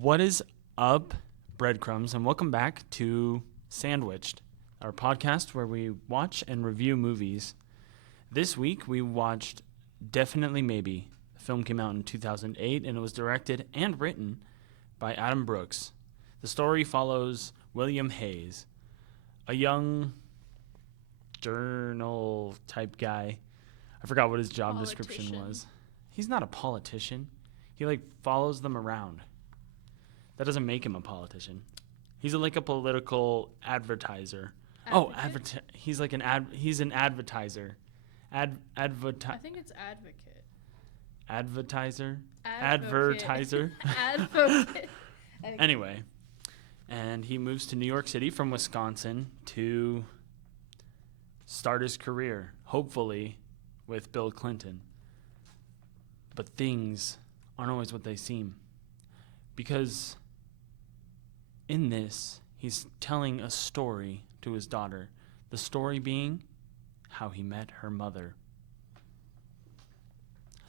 What is up, breadcrumbs, and welcome back to Sandwiched, our podcast where we watch and review movies. This week we watched Definitely Maybe. The film came out in 2008 and it was directed and written by Adam Brooks. The story follows William Hayes, a young journal type guy. I forgot what his job description was. He's not a politician. He follows them around. That doesn't make him a politician. He's like a political advertiser. Advocate? He's like he's an advertiser. I think it's advocate. Advertiser? Advocate. Advertiser? Advocate. Anyway, and he moves to New York City from Wisconsin to start his career, hopefully with Bill Clinton. But things aren't always what they seem. Because in this, he's telling a story to his daughter. The story being how he met her mother.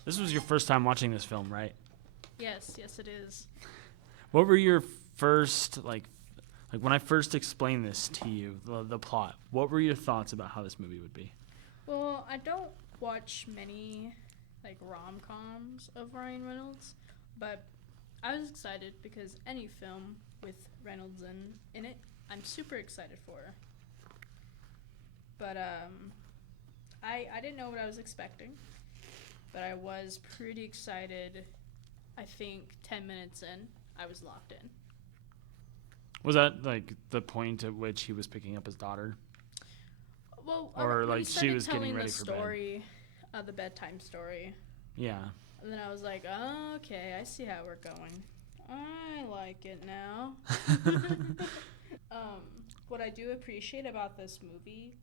This was your first time watching this film, right? Yes, it is. What were your first, when I first explained this to you, the plot, what were your thoughts about how this movie would be? Well, I don't watch many, rom-coms of Ryan Reynolds, but I was excited because any film with Reynolds in it, I'm super excited for. But I didn't know what I was expecting, but I was pretty excited. I think 10 minutes in, I was locked in. Was that the point at which he was picking up his daughter? Well, or when he she was getting telling ready the for story, the bedtime story. Yeah. And then I was like, oh, okay, I see how we're going. I like it now. What I do appreciate about this movie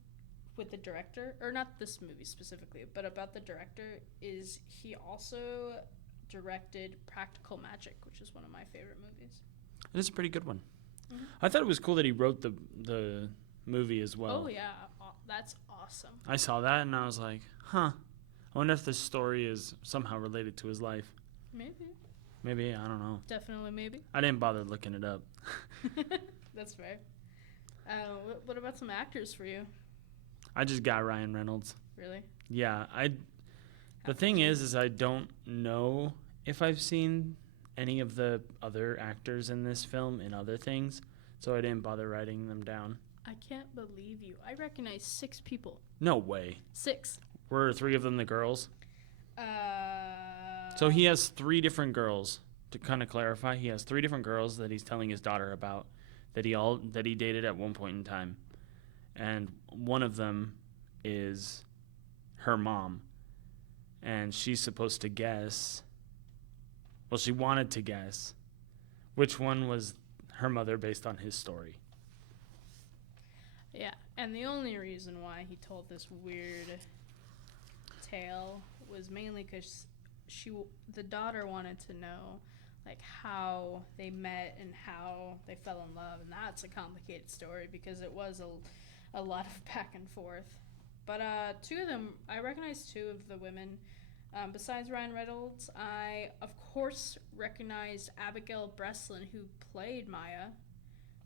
with the director, or not this movie specifically, but about the director, is he also directed Practical Magic, which is one of my favorite movies. It is a pretty good one. Mm-hmm. I thought it was cool that he wrote the movie as well. Oh, yeah. That's awesome. I saw that and I was like, I wonder if this story is somehow related to his life. Maybe, I don't know. Definitely maybe. I didn't bother looking it up. That's fair. What about some actors for you? I just got Ryan Reynolds. Really? Yeah, the thing is I don't know if I've seen any of the other actors in this film in other things, so I didn't bother writing them down. I can't believe you. I recognize 6 people. No way. 6. Were 3 of them the girls? So he has 3 different girls. To kind of clarify, he has 3 different girls that he's telling his daughter about that he dated at one point in time. And one of them is her mom. And she's supposed to guess, well, she wanted to guess which one was her mother based on his story. Yeah, and the only reason why he told this weird tale was mainly because the daughter wanted to know how they met and how they fell in love, and that's a complicated story because it was a lot of back and forth. But 2 of them, I recognize 2 of the women. Besides Ryan Reynolds, I of course recognized Abigail Breslin, who played Maya,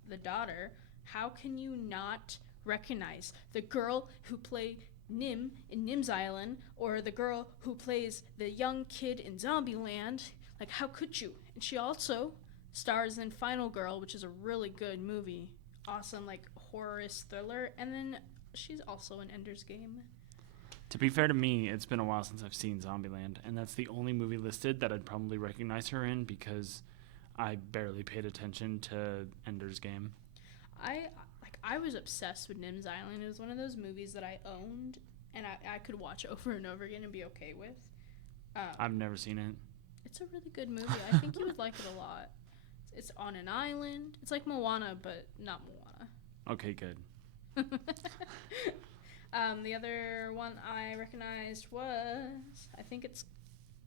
the daughter. How can you not recognize the girl who played Nim in Nim's Island, or the girl who plays the young kid in Zombieland? How could you? And she also stars in Final Girl, which is a really good movie. Awesome, horror-ish thriller. And then she's also in Ender's Game. To be fair to me, it's been a while since I've seen Zombieland, and that's the only movie listed that I'd probably recognize her in because I barely paid attention to Ender's Game. I was obsessed with Nim's Island. It was one of those movies that I owned and I could watch over and over again and be okay with. I've never seen it. It's a really good movie. I think you would like it a lot. It's on an island. It's like Moana, but not Moana. Okay, good. The other one I recognized was, I think it's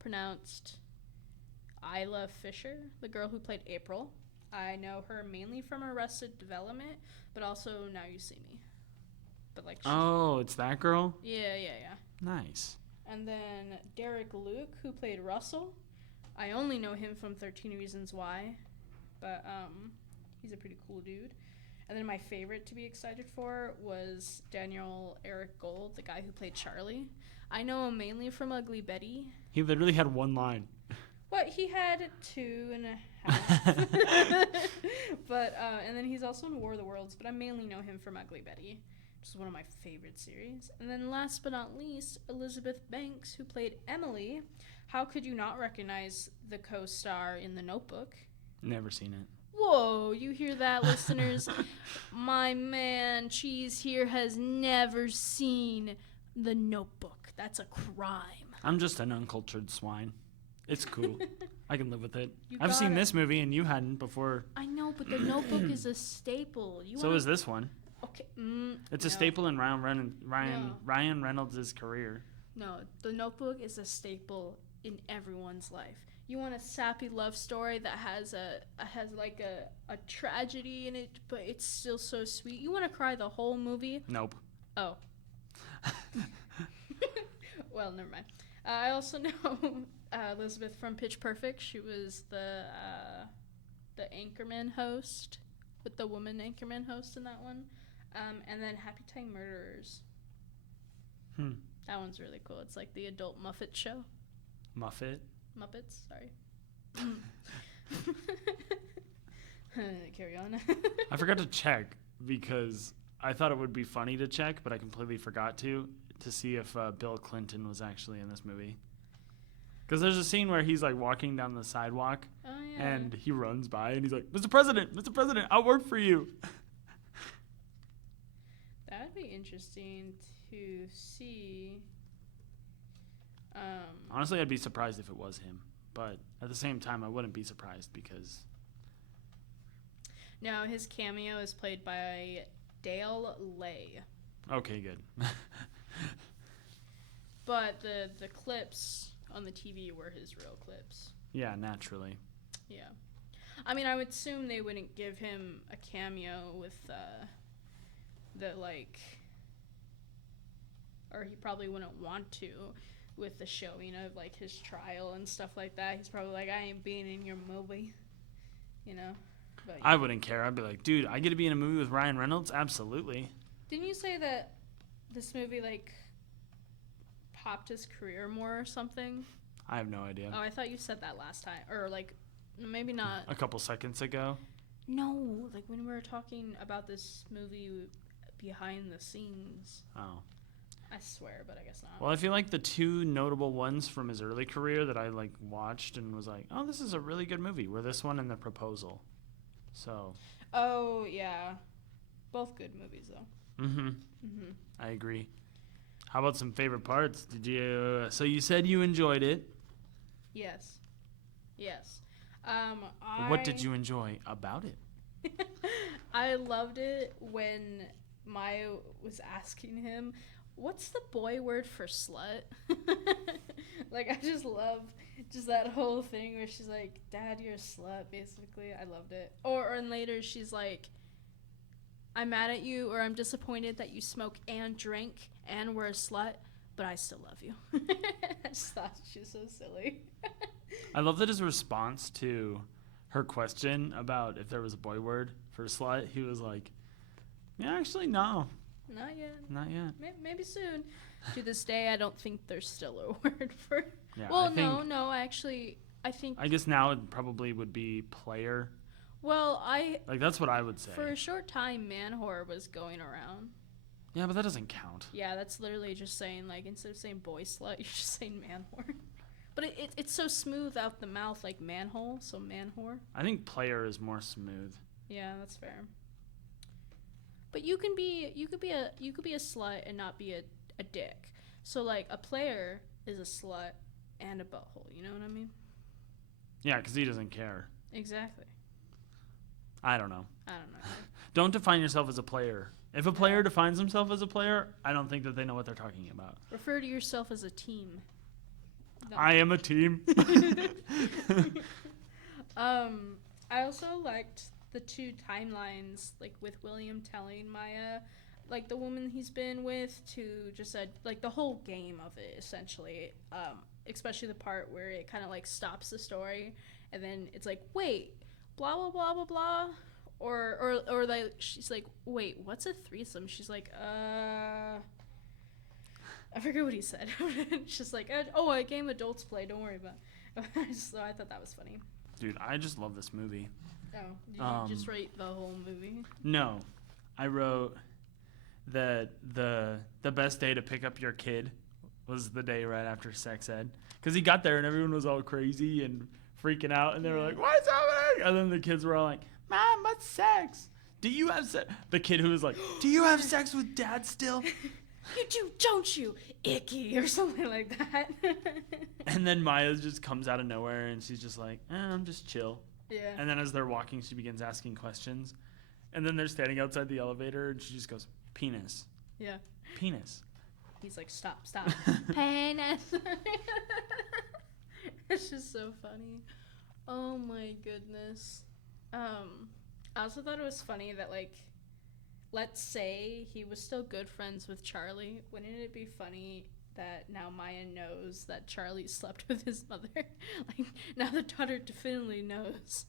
pronounced Isla Fisher, the girl who played April. I know her mainly from Arrested Development, but also Now You See Me. But it's that girl? Yeah. Nice. And then Derek Luke, who played Russell. I only know him from 13 Reasons Why. but he's a pretty cool dude. And then my favorite to be excited for was Daniel Eric Gold, the guy who played Charlie. I know him mainly from Ugly Betty. He literally had one line. But he had 2.5. But and then he's also in War of the Worlds, but I mainly know him from Ugly Betty, which is one of my favorite series. And then last but not least, Elizabeth Banks, who played Emily. How could you not recognize the co-star in The Notebook? Never seen it. Whoa, you hear that, listeners? My man Cheese here has never seen The Notebook. That's a crime. I'm just an uncultured swine. It's cool. I can live with it. You I've seen gotta- this movie and you hadn't before. I know, but The Notebook is a staple. So is this one. Okay. It's a no. staple in No. Ryan Reynolds' career. No, The Notebook is a staple in everyone's life. You want a sappy love story that has a tragedy in it, but it's still so sweet. You want to cry the whole movie? Nope. Oh. Well, never mind. I also know Elizabeth from Pitch Perfect. She was the Anchorman host, with the woman Anchorman host in that one. And then Happy Time Murderers. That one's really cool. It's like the adult Muppet show. Muppets, sorry. Carry on. I forgot to check because I thought it would be funny to check, but I completely forgot to see if Bill Clinton was actually in this movie. Because there's a scene where he's like walking down the sidewalk Oh, yeah. and he runs by and he's like, Mr. President, I work for you. That would be interesting to see. Honestly, I'd be surprised if it was him. But at the same time, I wouldn't be surprised because... No, his cameo is played by Dale Lay. Okay, good. But the clips on the TV were his real clips. Yeah, naturally. Yeah. I mean, I would assume they wouldn't give him a cameo with or he probably wouldn't want to with the showing of like his trial and stuff like that. He's probably like, I ain't being in your movie, you know. But I wouldn't care. I'd be like, dude, I get to be in a movie with Ryan Reynolds? Absolutely. didn't you say that this movie like popped his career more or something? I have no idea. Oh, I thought you said that last time, or like maybe not. A couple seconds ago. No, like when we were talking about this movie behind the scenes. Oh. I swear, but I guess not. Well, I feel like the two notable ones from his early career that I like watched and was like, oh, this is a really good movie were this one and The Proposal. So. Oh, yeah. Both good movies, though. I agree. How about some favorite parts? Did you? So you said you enjoyed it. Yes. What did you enjoy about it? I loved it when Maya was asking him, what's the boy word for slut? Like, I just love just that whole thing where she's like, Dad, you're a slut, basically. I loved it. And later she's like, I'm mad at you, or I'm disappointed that you smoke and drink and were a slut, but I still love you. I just thought she was so silly. I love that his response to her question about if there was a boy word for slut, he was like, yeah, actually, no. Not yet. Not yet. Maybe soon. To this day, I don't think there's still a word for... Yeah, well, I think, no, actually, I think... I guess now it probably would be player. Well, Like, that's what I would say. For a short time, man whore was going around. Yeah, but that doesn't count. Yeah, that's literally just saying, like, instead of saying boy slut, you're just saying man whore. But it's so smooth out the mouth, like manhole, so man whore. I think player is more smooth. Yeah, that's fair. But you could be a slut and not be a dick. So like a player is a slut and a butthole. You know what I mean? Yeah, because he doesn't care. Exactly. I don't know. Either. Don't define yourself as a player. If a player defines himself as a player, I don't think that they know what they're talking about. Refer to yourself as a team. No. I am a team. I also liked the two timelines, like with William telling Maya, like the woman he's been with, to just like the whole game of it essentially. Especially the part where it kind of like stops the story, and then it's like, wait, blah blah blah blah blah, or like she's like, wait, what's a threesome? She's like, I forget what he said. She's like, oh, a game adults play. Don't worry about it. So I thought that was funny. Dude, I just love this movie. Oh, did you just write the whole movie? No, I wrote that the best day to pick up your kid was the day right after sex ed, because he got there and everyone was all crazy and freaking out, and they were like, "What's happening?" And then the kids were all like, "Mom, what's sex? Do you have sex?" The kid who was like, "Do you have sex with dad still?" You do, don't you, icky, or something like that. And then Maya just comes out of nowhere and she's just like, I'm just chill. Yeah. And then as they're walking, she begins asking questions. And then they're standing outside the elevator and she just goes, penis. Yeah. Penis. He's like, stop. Penis. It's just so funny. Oh my goodness. I also thought it was funny that, like, let's say he was still good friends with Charlie. Wouldn't it be funny that now Maya knows that Charlie slept with his mother? Like, now the daughter definitely knows.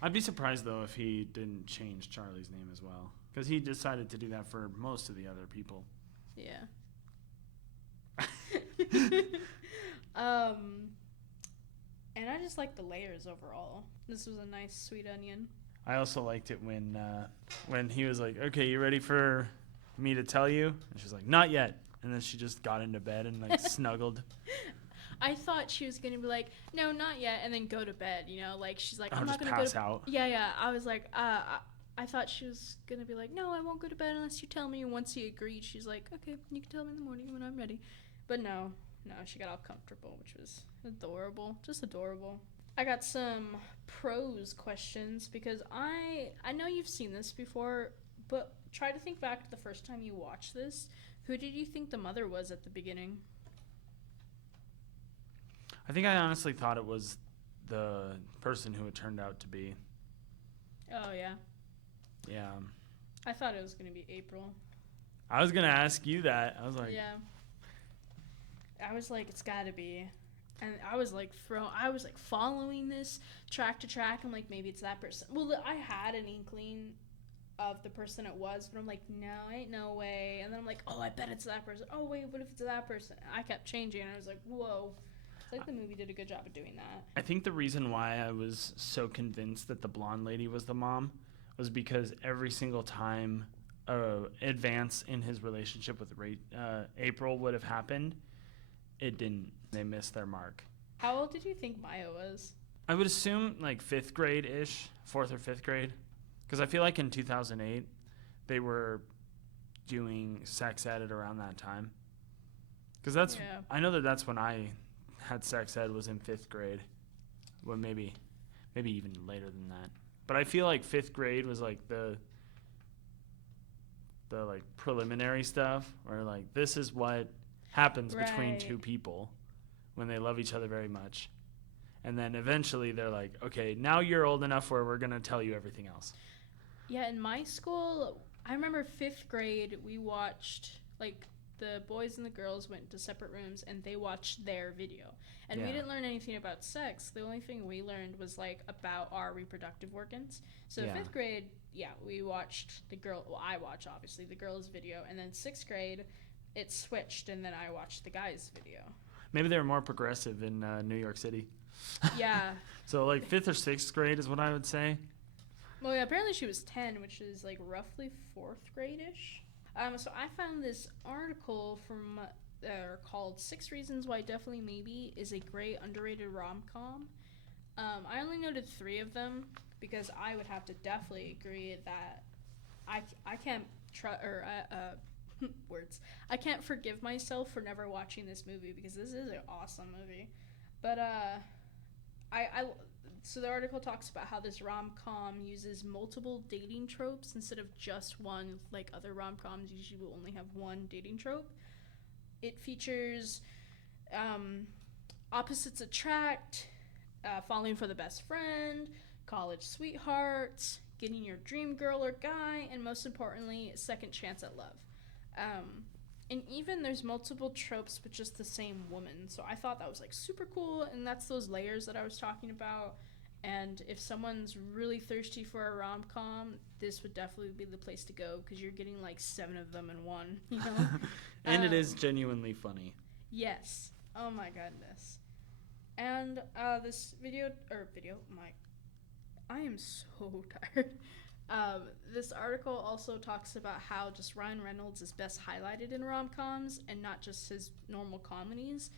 I'd be surprised, though, if he didn't change Charlie's name as well. Because he decided to do that for most of the other people. Yeah. And I just like the layers overall. This was a nice sweet onion. I also liked it when he was like, okay, you ready for me to tell you? And she's like, not yet. And then she just got into bed and like snuggled. I thought she was going to be like, no, not yet, and then go to bed, you know? Like, she's like, I'm not just going to go pass to out. Yeah. I was like, I thought she was going to be like, no, I won't go to bed unless you tell me. And once he agreed, she's like, okay, you can tell me in the morning when I'm ready. But no, she got all comfortable, which was adorable. Just adorable. I got some pros questions because I know you've seen this before, but try to think back to the first time you watched this. Who did you think the mother was at the beginning? I think I honestly thought it was the person who it turned out to be. Oh, yeah. Yeah. I thought it was going to be April. I was going to ask you that. I was like... Yeah. I was like, it's got to be. And I was like following this track to track. I'm like, maybe it's that person. Well, I had an inkling of the person it was, but I'm like, no, ain't no way. And then I'm like, oh, I bet it's that person. Oh, wait, what if it's that person? And I kept changing, and I was like, whoa. It's like the movie did a good job of doing that. I think the reason why I was so convinced that the blonde lady was the mom was because every single time advance in his relationship with April would have happened, it didn't. They missed their mark. How old did you think Maya was? I would assume like 5th grade-ish, 4th or 5th grade. Because I feel like in 2008, they were doing sex ed at around that time. Because that's, Yeah. I know that's when I had sex ed, was in 5th grade. Well, maybe even later than that. But I feel like 5th grade was like the like preliminary stuff, where like this is what happens between two people when they love each other very much. And then eventually they're like, okay, now you're old enough where we're going to tell you everything else. Yeah, in my school, I remember 5th grade, we watched, like, the boys and the girls went to separate rooms and they watched their video. And we didn't learn anything about sex. The only thing we learned was, like, about our reproductive organs. So 5th grade, we watched I watched, obviously, the girls' video. And then 6th grade, it switched, and then I watched the guys' video. Maybe they were more progressive in New York City. Yeah. So, like, 5th or 6th grade is what I would say. Well, yeah, apparently she was 10, which is, like, roughly 4th grade-ish. So I found this article from called 6 Reasons Why Definitely Maybe is a Great Underrated Rom-Com. I only noted 3 of them because I would have to definitely agree that I can't I can't forgive myself for never watching this movie because this is an awesome movie. But so the article talks about how this rom-com uses multiple dating tropes instead of just one, like other rom-coms usually will only have one dating trope. It features opposites attract, falling for the best friend, college sweethearts, getting your dream girl or guy, and most importantly, second chance at love. And even there's multiple tropes with just the same woman. So I thought that was like super cool, and that's those layers that I was talking about. And if someone's really thirsty for a rom-com, this would definitely be the place to go because you're getting like 7 of them in one, you know? And it is genuinely funny. Yes. Oh my goodness. And this I am so tired. This article also talks about how just Ryan Reynolds is best highlighted in rom-coms and not just his normal comedies.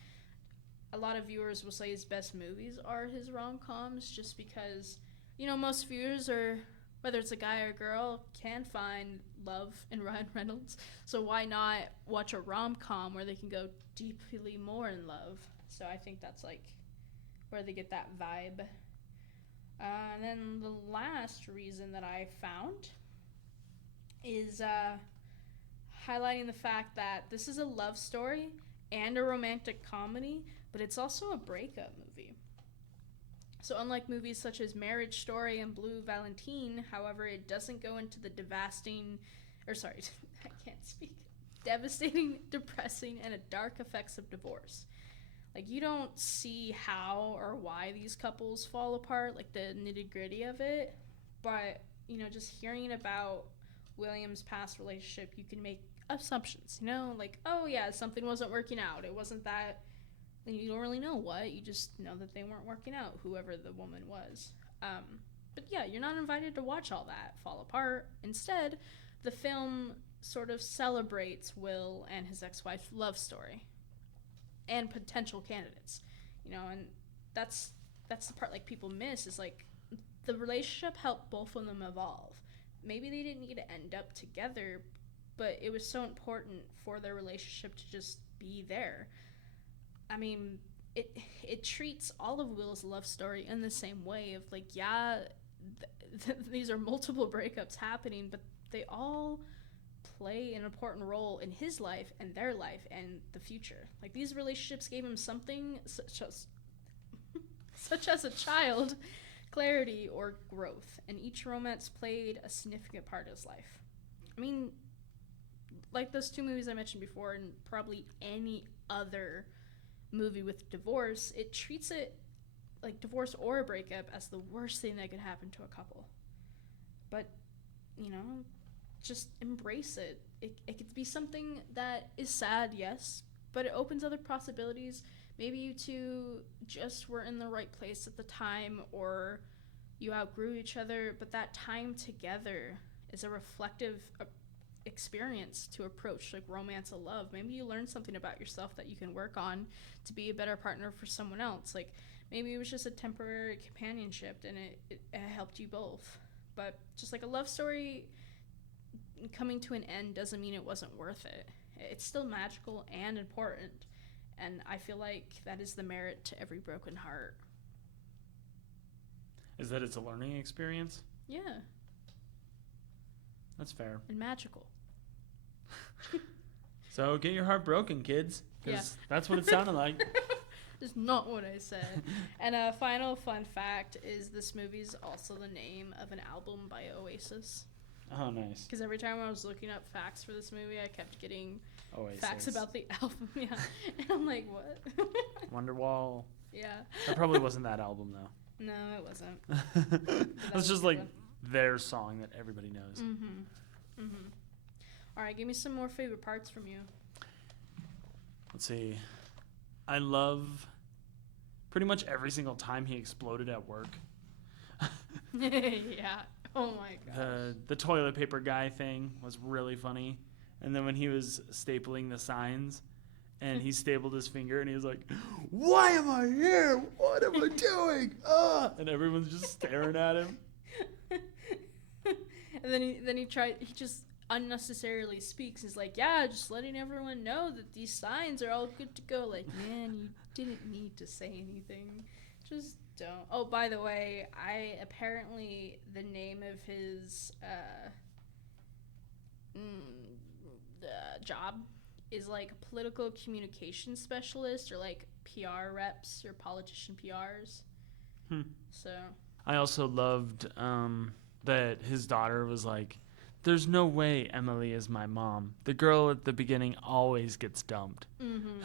A lot of viewers will say his best movies are his rom-coms just because, you know, most viewers are, whether it's a guy or a girl, can find love in Ryan Reynolds. So why not watch a rom-com where they can go deeply more in love? So I think that's like where they get that vibe. And then the last reason that I found is highlighting the fact that this is a love story and a romantic comedy, but it's also a breakup movie. So unlike movies such as Marriage Story and Blue Valentine, however, it doesn't go into the devastating, depressing, and dark effects of divorce. Like, you don't see how or why these couples fall apart, like the nitty-gritty of it, but, you know, just hearing about William's past relationship, you can make assumptions, you know, like, oh yeah, something wasn't working out. It wasn't that, and you don't really know what, you just know that they weren't working out, whoever the woman was. But yeah, you're not invited to watch all that fall apart. Instead, the film sort of celebrates Will and his ex-wife's love story and potential candidates, you know, and that's the part like people miss is like the relationship helped both of them evolve. Maybe they didn't need to end up together, but it was so important for their relationship to just be there. I mean, it treats all of Will's love story in the same way of like, yeah, these are multiple breakups happening, but they all play an important role in his life and their life and the future. Like, these relationships gave him something such as a child, clarity, or growth, and each romance played a significant part of his life. I mean, like those 2 movies I mentioned before, and probably any other movie with divorce, it treats it like divorce or a breakup as the worst thing that could happen to a couple. But, you know, just embrace it. It could be something that is sad, yes, but it opens other possibilities. Maybe you two just were in the right place at the time, or you outgrew each other, but that time together is a reflective experience to approach like romance or love. Maybe you learned something about yourself that you can work on to be a better partner for someone else. Like, maybe it was just a temporary companionship and it helped you both. But just like a love story coming to an end doesn't mean it wasn't worth it. It's still magical and important, and I feel like that is the merit to every broken heart. Is that it's a learning experience? Yeah. That's fair. And magical. So get your heart broken, kids, because that's what it sounded like. Is not what I said. And a final fun fact is this movie's also the name of an album by Oasis. Oh, nice. Because every time I was looking up facts for this movie, I kept getting Oasis. Facts about the album. Yeah. And I'm like, what? Wonderwall. Yeah. That probably wasn't that album, though. No, it wasn't. That's just like their song that everybody knows. Mm-hmm. Mm-hmm. All right, give me some more favorite parts from you. Let's see. I love pretty much every single time he exploded at work. Yeah. Oh my gosh. The toilet paper guy thing was really funny. And then when he was stapling the signs and he stapled his finger and he was like, "Why am I here? What am I doing?" And everyone's just staring at him. And then he just unnecessarily speaks. He's like, yeah, just letting everyone know that these signs are all good to go. Like, man, you didn't need to say anything. Just don't. Oh, by the way, the name of his job is like political communication specialist, or like PR reps or politician PRs. So I also loved that his daughter was like, "There's no way Emily is my mom. The girl at the beginning always gets dumped." Mm-hmm.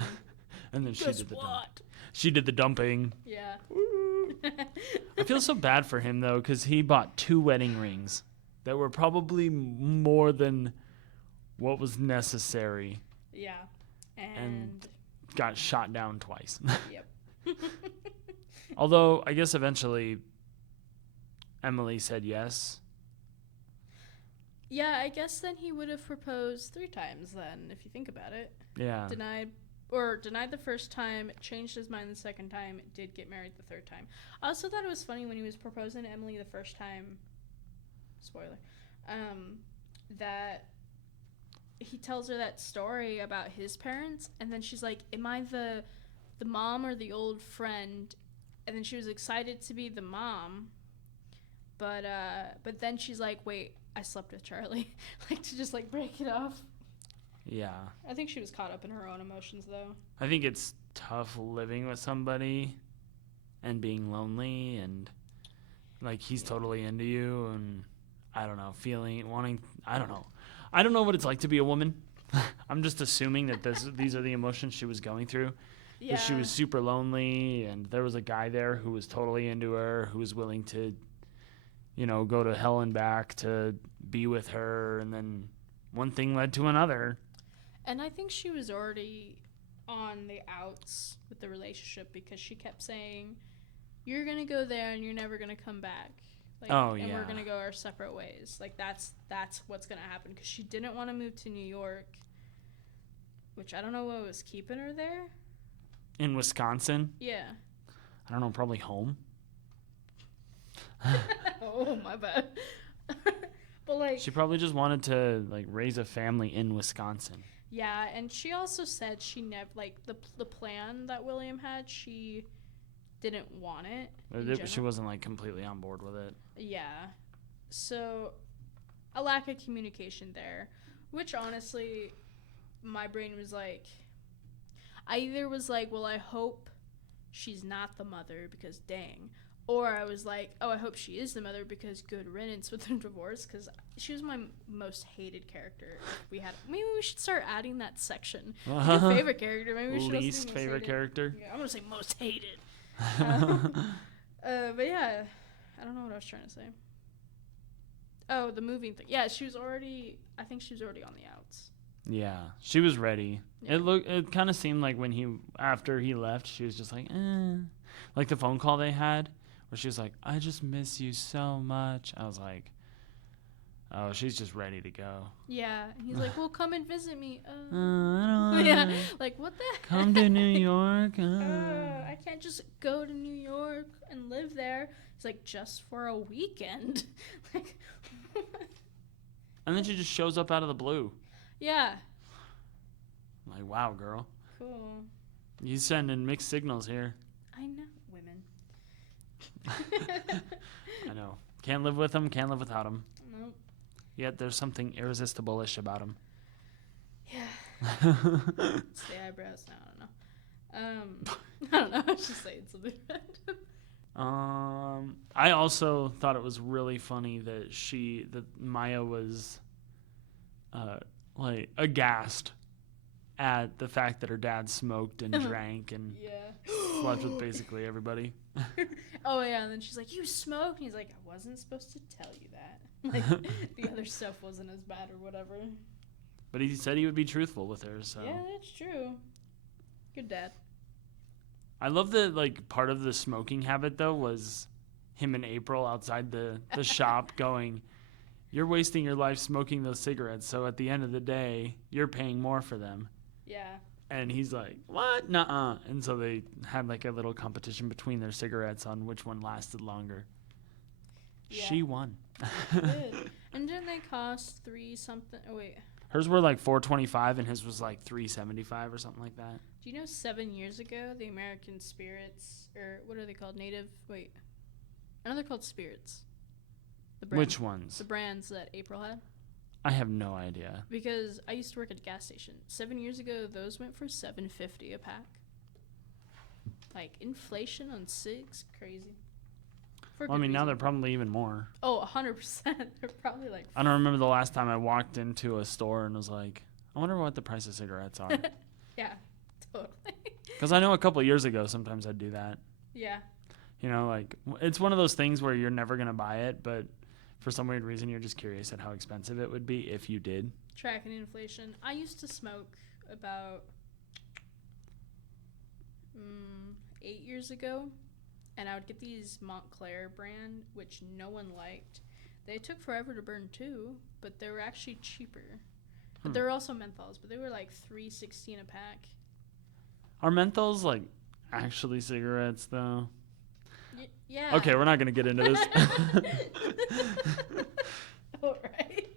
And then she Guess did the what? She did the dumping. Yeah. Woo. I feel so bad for him though, because he bought 2 wedding rings that were probably more than what was necessary. Yeah. And got shot down twice. Yep. Although I guess eventually Emily said yes. Yeah, I guess then he would have proposed 3 times then, if you think about it. Yeah. Denied the first time, changed his mind the second time, did get married the third time. I also thought it was funny when he was proposing to Emily the first time, spoiler, that he tells her that story about his parents, and then she's like, am I the mom or the old friend? And then she was excited to be the mom, but then she's like, wait, I slept with Charlie. Like, to just like break it off. Yeah. I think she was caught up in her own emotions though. I think it's tough living with somebody and being lonely, and like he's totally into you, and I don't know, I don't know what it's like to be a woman. I'm just assuming that these are the emotions she was going through. Yeah. She was super lonely, and there was a guy there who was totally into her, who was willing to, go to hell and back to be with her, and then one thing led to another. And I think she was already on the outs with the relationship because she kept saying, you're going to go there and you're never going to come back. Like, and we're going to go our separate ways. Like, that's what's going to happen, because she didn't want to move to New York, which I don't know what was keeping her there. In Wisconsin? Yeah. I don't know, probably home. Oh, my bad. But like, she probably just wanted to like raise a family in Wisconsin. Yeah, and she also said she never, like, the plan that William had, she didn't want it. She wasn't like completely on board with it. Yeah. So a lack of communication there, which honestly my brain was like, I either was like, well, I hope she's not the mother because dang, or I was like, oh, I hope she is the mother because good riddance with her divorce, because she was my most hated character. Maybe we should start adding that section. Your favorite character. Maybe we should least favorite character. Yeah, I'm gonna say most hated. But yeah, I don't know what I was trying to say. Oh, the moving thing. Yeah, I think she was already on the outs. Yeah, she was ready. Yeah. It kind of seemed like after he left, she was just like, like the phone call they had where she was like, I just miss you so much. I was like, oh, she's just ready to go. Yeah, and he's like, well, come and visit me. I don't yeah, like, what the heck? Come to New York. I can't just go to New York and live there. He's like, just for a weekend. Like, and then she just shows up out of the blue. Yeah. I'm like, wow, girl. Cool. You sending mixed signals here. I know. Women. I know. Can't live with them, can't live without them. Nope. Yet there's something irresistible-ish about them. Yeah. It's the eyebrows. No, I don't know. I don't know. I was just saying something random. I also thought it was really funny that Maya was like aghast at the fact that her dad smoked and drank and slept with basically everybody. Oh yeah, and then she's like, you smoke? And he's like, I wasn't supposed to tell you that. Like, the other stuff wasn't as bad or whatever. But he said he would be truthful with her, so. Yeah, that's true. Good dad. I love that, like, part of the smoking habit, though, was him and April outside the shop going, you're wasting your life smoking those cigarettes, so at the end of the day, you're paying more for them. Yeah. And he's like, what? Nuh-uh. And so they had, like, a little competition between their cigarettes on which one lasted longer. Yeah. She won. Good. And didn't they cost $3-something? Oh, wait. Hers were, like, $4.25, and his was, like, $3.75 or something like that. Do you know 7 years ago, the American Spirits, or what are they called? I know they're called Spirits. Which ones? The brands that April had. I have no idea. Because I used to work at a gas station. 7 years ago, those went for $7.50 a pack. Like, inflation on cigs, crazy. Well, I mean, now they're probably even more. Oh, 100%. They're probably like... I don't remember the last time I walked into a store and was like, I wonder what the price of cigarettes are. Yeah, totally. Because I know a couple of years ago, sometimes I'd do that. Yeah. You know, like it's one of those things where you're never gonna buy it, but for some weird reason you're just curious at how expensive it would be if you did. Tracking inflation. I used to smoke about 8 years ago, and I would get these Montclair brand, which no one liked. They took forever to burn too, but they were actually cheaper. But there were also menthols, but they were like $3.16 a pack. Are menthols like actually cigarettes though? Yeah. Okay, we're not gonna get into this. All right.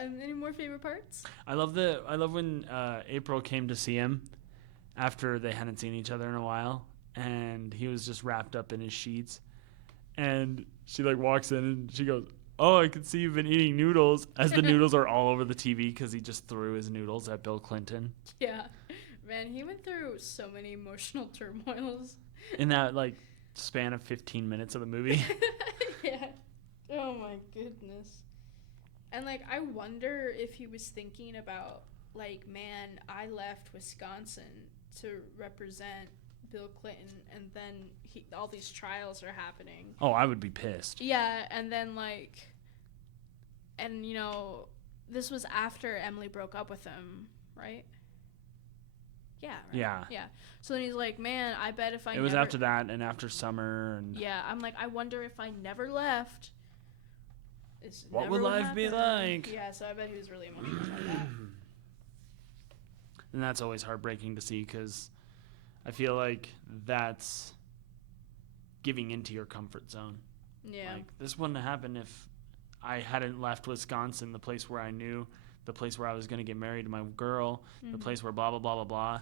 Any more favorite parts? I love when April came to see him after they hadn't seen each other in a while, and he was just wrapped up in his sheets, and she like walks in and she goes, "Oh, I can see you've been eating noodles," as the noodles are all over the TV because he just threw his noodles at Bill Clinton. Yeah, man, he went through so many emotional turmoils in that like span of 15 minutes of the movie. Yeah. Oh my goodness. And like, I wonder if he was thinking about like, man, I left Wisconsin to represent Bill Clinton, and then all these trials are happening. Oh, I would be pissed. Yeah, and then like, and you know, this was after Emily broke up with him, right? Yeah. Right? Yeah. Yeah. So then he's like, man, I bet if I It was after that and after summer and yeah, I'm like, I wonder if I never left. What would life be like? Yeah, so I bet he was really emotional about that. And that's always heartbreaking to see because I feel like that's giving into your comfort zone. Yeah. Like, this wouldn't have happened if I hadn't left Wisconsin, the place where I knew, the place where I was going to get married to my girl, the place where blah, blah, blah, blah, blah.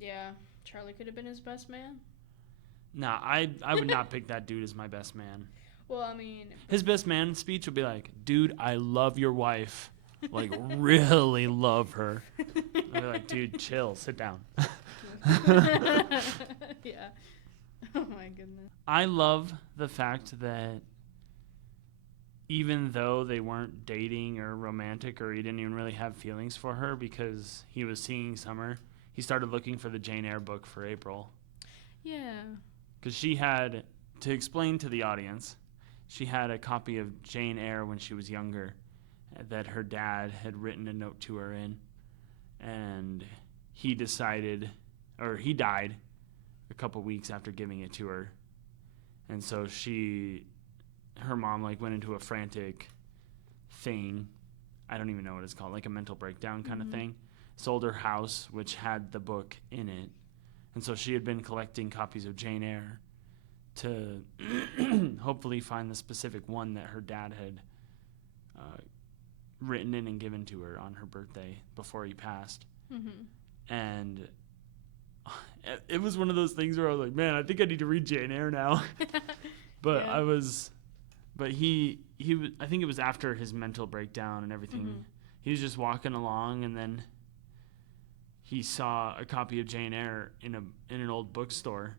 Yeah. Charlie could have been his best man. Nah, I would not pick that dude as my best man. Well, I mean, his best man speech would be like, "Dude, I love your wife. Like, really love her." I'd be like, "Dude, chill. Sit down." Yeah. Oh, my goodness. I love the fact that even though they weren't dating or romantic or he didn't even really have feelings for her because he was seeing Summer, he started looking for the Jane Eyre book for April. Yeah. Because she had, to explain to the audience, she had a copy of Jane Eyre when she was younger that her dad had written a note to her in. And he died a couple weeks after giving it to her. And so her mom like went into a frantic thing. I don't even know what it's called, like a mental breakdown kind of thing. Sold her house, which had the book in it. And so she had been collecting copies of Jane Eyre to hopefully find the specific one that her dad had written in and given to her on her birthday before he passed. And it was one of those things where I was like, man, I think I need to read Jane Eyre now. But Yeah. he I think it was after his mental breakdown and everything. He was just walking along, and then he saw a copy of Jane Eyre in an old bookstore.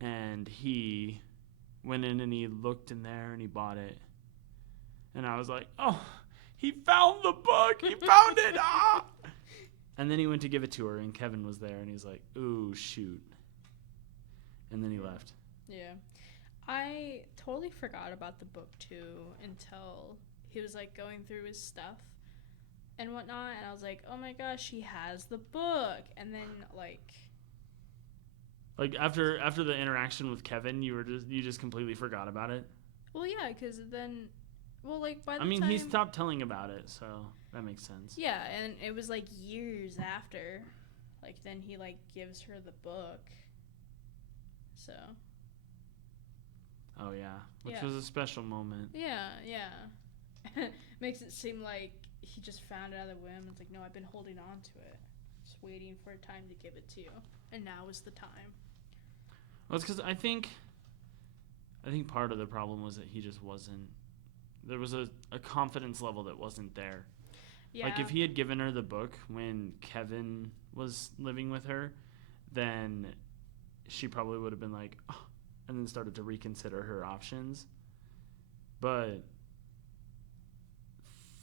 And he went in and he looked in there and he bought it. And I was like, oh, he found the book. He found it. Ah! And then he went to give it to her, and Kevin was there, and he's like, ooh, shoot. And then he left. Yeah. I totally forgot about the book, too, until he was, like, going through his stuff and whatnot. And I was like, oh, my gosh, he has the book. And then, like after the interaction with Kevin, you just completely forgot about it. Well, yeah, because then, well, like by the time... time he stopped telling about it, so that makes sense. Yeah, and it was like years after, like then he like gives her the book. So. Oh yeah, which Yeah. was a special moment. Yeah. Makes it seem like he just found it out of the whim. It's like, no, I've been holding on to it, just waiting for a time to give it to you, and now is the time. Well, it's because I think part of the problem was that he just wasn't. There was a confidence level that wasn't there. Yeah. Like if he had given her the book when Kevin was living with her, then she probably would have been like, oh, and then started to reconsider her options. But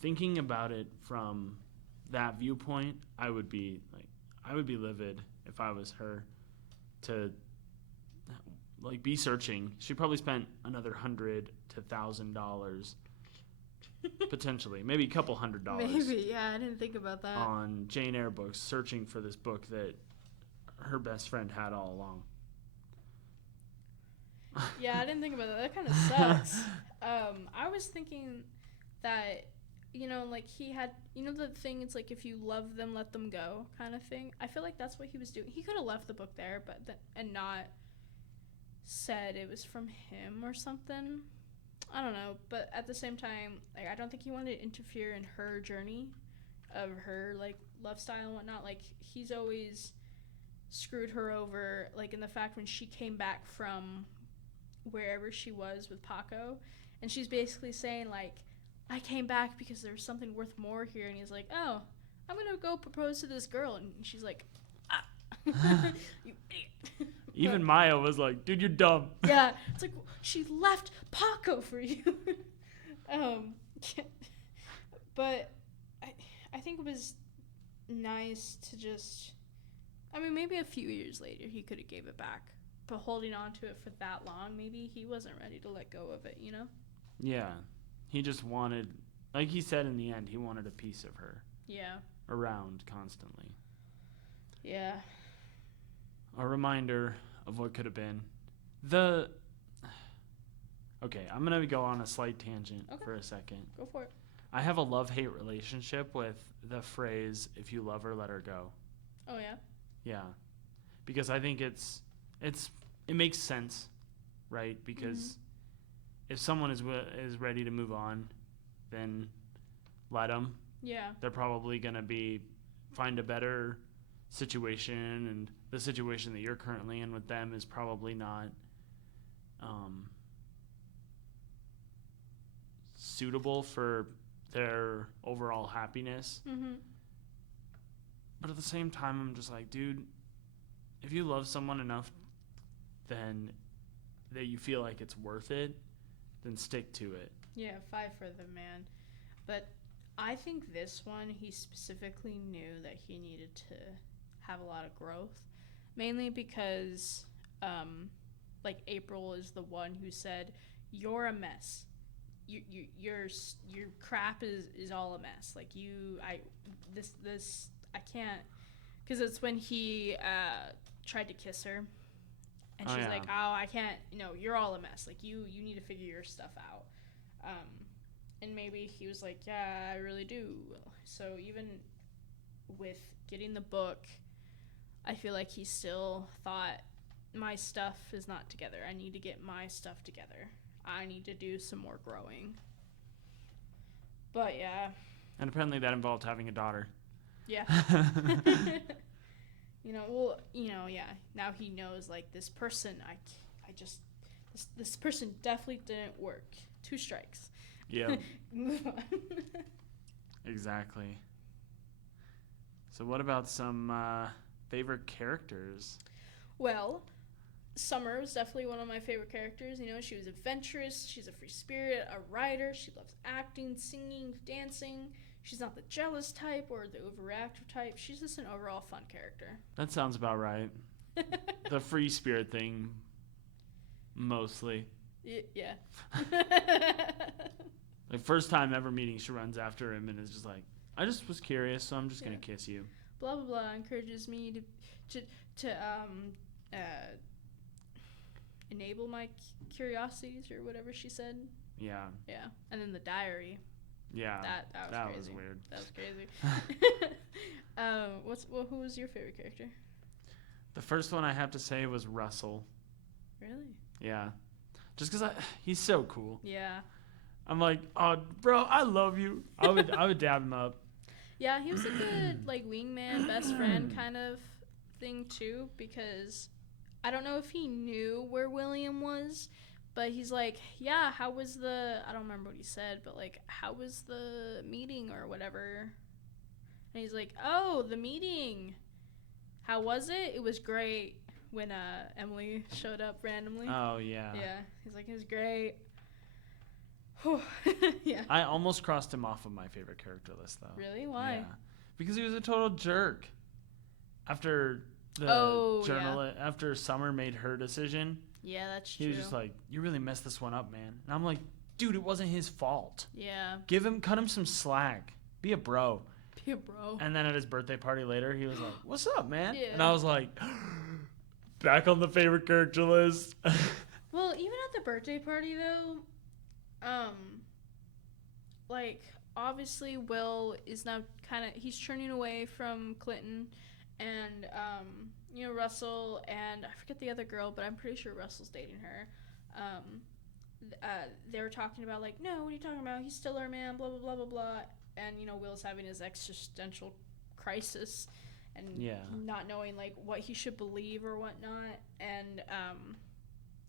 thinking about it from that viewpoint, I would be livid if I was her to like be searching. She probably spent another $100 to $1,000 potentially, maybe a couple $100 Maybe, yeah, I didn't think about that. on Jane Eyre books, searching for this book that her best friend had all along. Yeah, I didn't think about that. That kind of sucks. I was thinking that, like he had, the thing, it's like if you love them, let them go kind of thing. I feel like that's what he was doing. He could have left the book there, and not said it was from him or something. I don't know, but at the same time, like I don't think he wanted to interfere in her journey of her like love style and whatnot. Like he's always screwed her over, like in the fact when she came back from wherever she was with Paco, and she's basically saying like, I came back because there's something worth more here, and he's like, oh, I'm gonna go propose to this girl, and she's like, ah. You idiot. Even Maya was like, dude, you're dumb. Yeah, it's like she left Paco for you. But I think it was nice to just, I mean, maybe a few years later he could have gave it back, but holding on to it for that long, maybe he wasn't ready to let go of it, Yeah. He just wanted, like he said in the end, he wanted a piece of her. Yeah. Around constantly. Yeah. A reminder of what could have been. Okay, I'm going to go on a slight tangent for a second. Go for it. I have a love-hate relationship with the phrase, if you love her, let her go. Oh, yeah? Yeah. Because I think it makes sense, right? Because if someone is ready to move on, then let them. Yeah. They're probably going to find a better situation, and the situation that you're currently in with them is probably not suitable for their overall happiness. But at the same time, I'm just like, dude, if you love someone enough then that you feel like it's worth it, then stick to it. Yeah, fight for the man. But I think this one, he specifically knew that he needed to have a lot of growth, mainly because like April is the one who said, you're a mess, your crap is all a mess, like I can't, because it's when he tried to kiss her and she's like, oh, I can't, you're all a mess, like you need to figure your stuff out. And maybe he was like, yeah, I really do. So even with getting the book, I feel like he still thought, my stuff is not together. I need to get my stuff together. I need to do some more growing. But yeah. And apparently that involved having a daughter. Yeah. Yeah. Now he knows, like, this person, this person definitely didn't work. 2 strikes. Yeah. Move on. Exactly. So what about some favorite characters? Well, Summer was definitely one of my favorite characters. She was adventurous, she's a free spirit, a writer, she loves acting, singing, dancing. She's not the jealous type or the overreactive type. She's just an overall fun character. That sounds about right. The free spirit thing, mostly. Yeah. Like, first time ever meeting, she runs after him and is just like, I just was curious, so I'm just going to kiss you. Blah, blah, blah. Encourages me to enable my curiosities or whatever she said. Yeah. Yeah. And then the diary. Yeah. That was was crazy. weird. That was crazy. Who was your favorite character? The first one I have to say was Russell. Really? Yeah. Just because he's so cool. Yeah. I'm like, oh, bro, I love you. I would dab him up. Yeah, he was a good, like, wingman, best friend kind of thing, too, because I don't know if he knew where William was, but he's like, yeah, how was I don't remember what he said, but, like, how was the meeting or whatever? And he's like, oh, the meeting. How was it? It was great, when Emily showed up randomly. Oh, yeah. Yeah, he's like, it was great. Yeah. I almost crossed him off of my favorite character list, though. Really? Why? Yeah. Because he was a total jerk. After Oh, yeah. journalist, after Summer made her decision, Yeah, that's he true. was just like, "You really messed this one up, man." And I'm like, "Dude, it wasn't his fault. Yeah. Cut him some slack. Be a bro." Yeah, bro. And then at his birthday party later, he was like, "What's up, man?" Yeah. And I was like, back on the favorite character list. Well, even at the birthday party though, like obviously Will is now he's turning away from Clinton, and Russell and I forget the other girl, but I'm pretty sure Russell's dating her. They were talking about like, no, what are you talking about? He's still our man, blah blah blah blah blah. And Will's having his existential crisis, and Yeah. not knowing like what he should believe or whatnot. And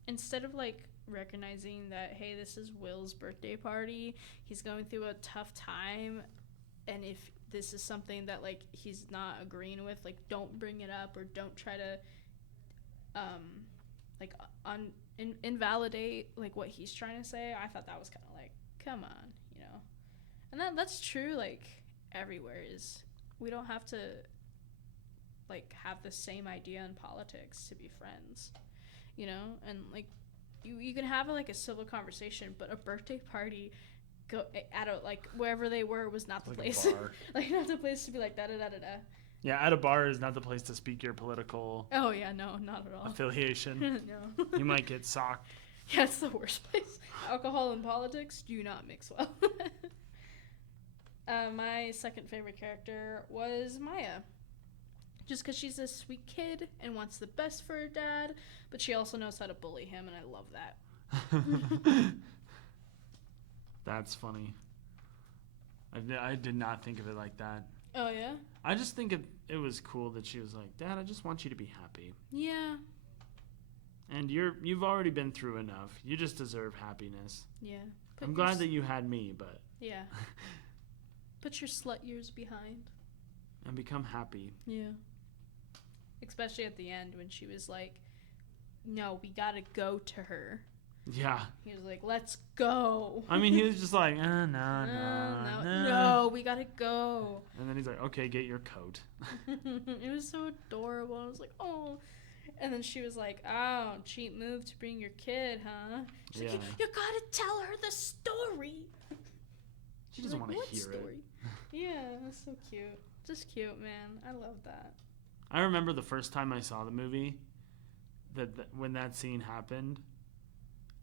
instead of like recognizing that, hey, this is Will's birthday party, he's going through a tough time, and if this is something that like he's not agreeing with, like don't bring it up or don't try to invalidate like what he's trying to say. I thought that was kind of like, come on, and that's true like everywhere. Is we don't have to like have the same idea in politics to be friends, and like you can have like a civil conversation, but a birthday party go at a like wherever they were was not the Like a place. bar. Like not the place to be like da da da da da. Yeah, at a bar is not the place to speak your political Oh yeah, no, not at all. affiliation. No. You might get socked. Yeah, it's the worst place. Alcohol and politics do not mix well. My second favorite character was Maya. Just because she's a sweet kid and wants the best for her dad, but she also knows how to bully him, and I love that. That's funny. I did not think of it like that. Oh, yeah? I just think it was cool that she was like, "Dad, I just want you to be happy. Yeah. And you've already been through enough. You just deserve happiness. Yeah. I'm glad that you had me, but Yeah. Put your slut years behind. and become happy." Yeah. Especially at the end when she was like, no, we gotta go to her. Yeah. He was like, let's go. I mean, he was just like, no. No, we gotta go. And then he's like, "Okay, get your coat." It was so adorable. I was like, oh. And then she was like, oh, cheap move to bring your kid, huh? She's like, Yeah. you gotta tell her the story. She doesn't want to "What hear story?" Yeah, that's so cute. Just cute, man. I love that. I remember the first time I saw the movie, when that scene happened,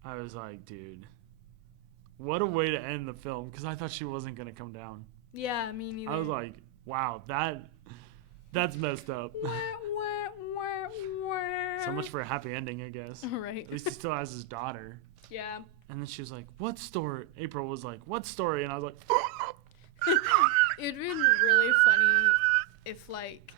I was like, dude, what a way to end the film, because I thought she wasn't going to come down. Yeah, me neither. I was like, wow, that's messed up. So much for a happy ending, I guess. Right. At least he still has his daughter. Yeah. And then she was like, "What story?" April was like, "What story?" And I was like, It'd been really funny if, like,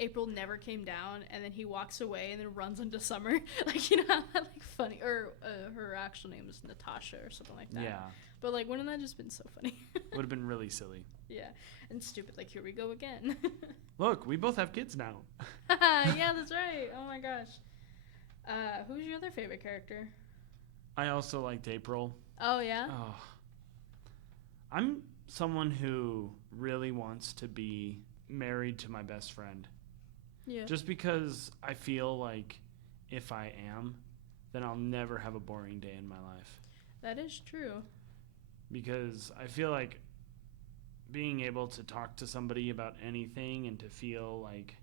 April never came down and then he walks away and then runs into Summer. Like, like funny. Or her actual name is Natasha or something like that. yeah, But, like, wouldn't that just been so funny? would have been really silly. Yeah. And stupid. Like, here we go again. Look, we both have kids now. Yeah, that's right. Oh, my gosh. Who's your other favorite character? I also liked April. Oh, yeah? Oh. I'm someone who really wants to be married to my best friend. Yeah. Just because I feel like if I am, then I'll never have a boring day in my life. That is true. Because I feel like being able to talk to somebody about anything and to feel like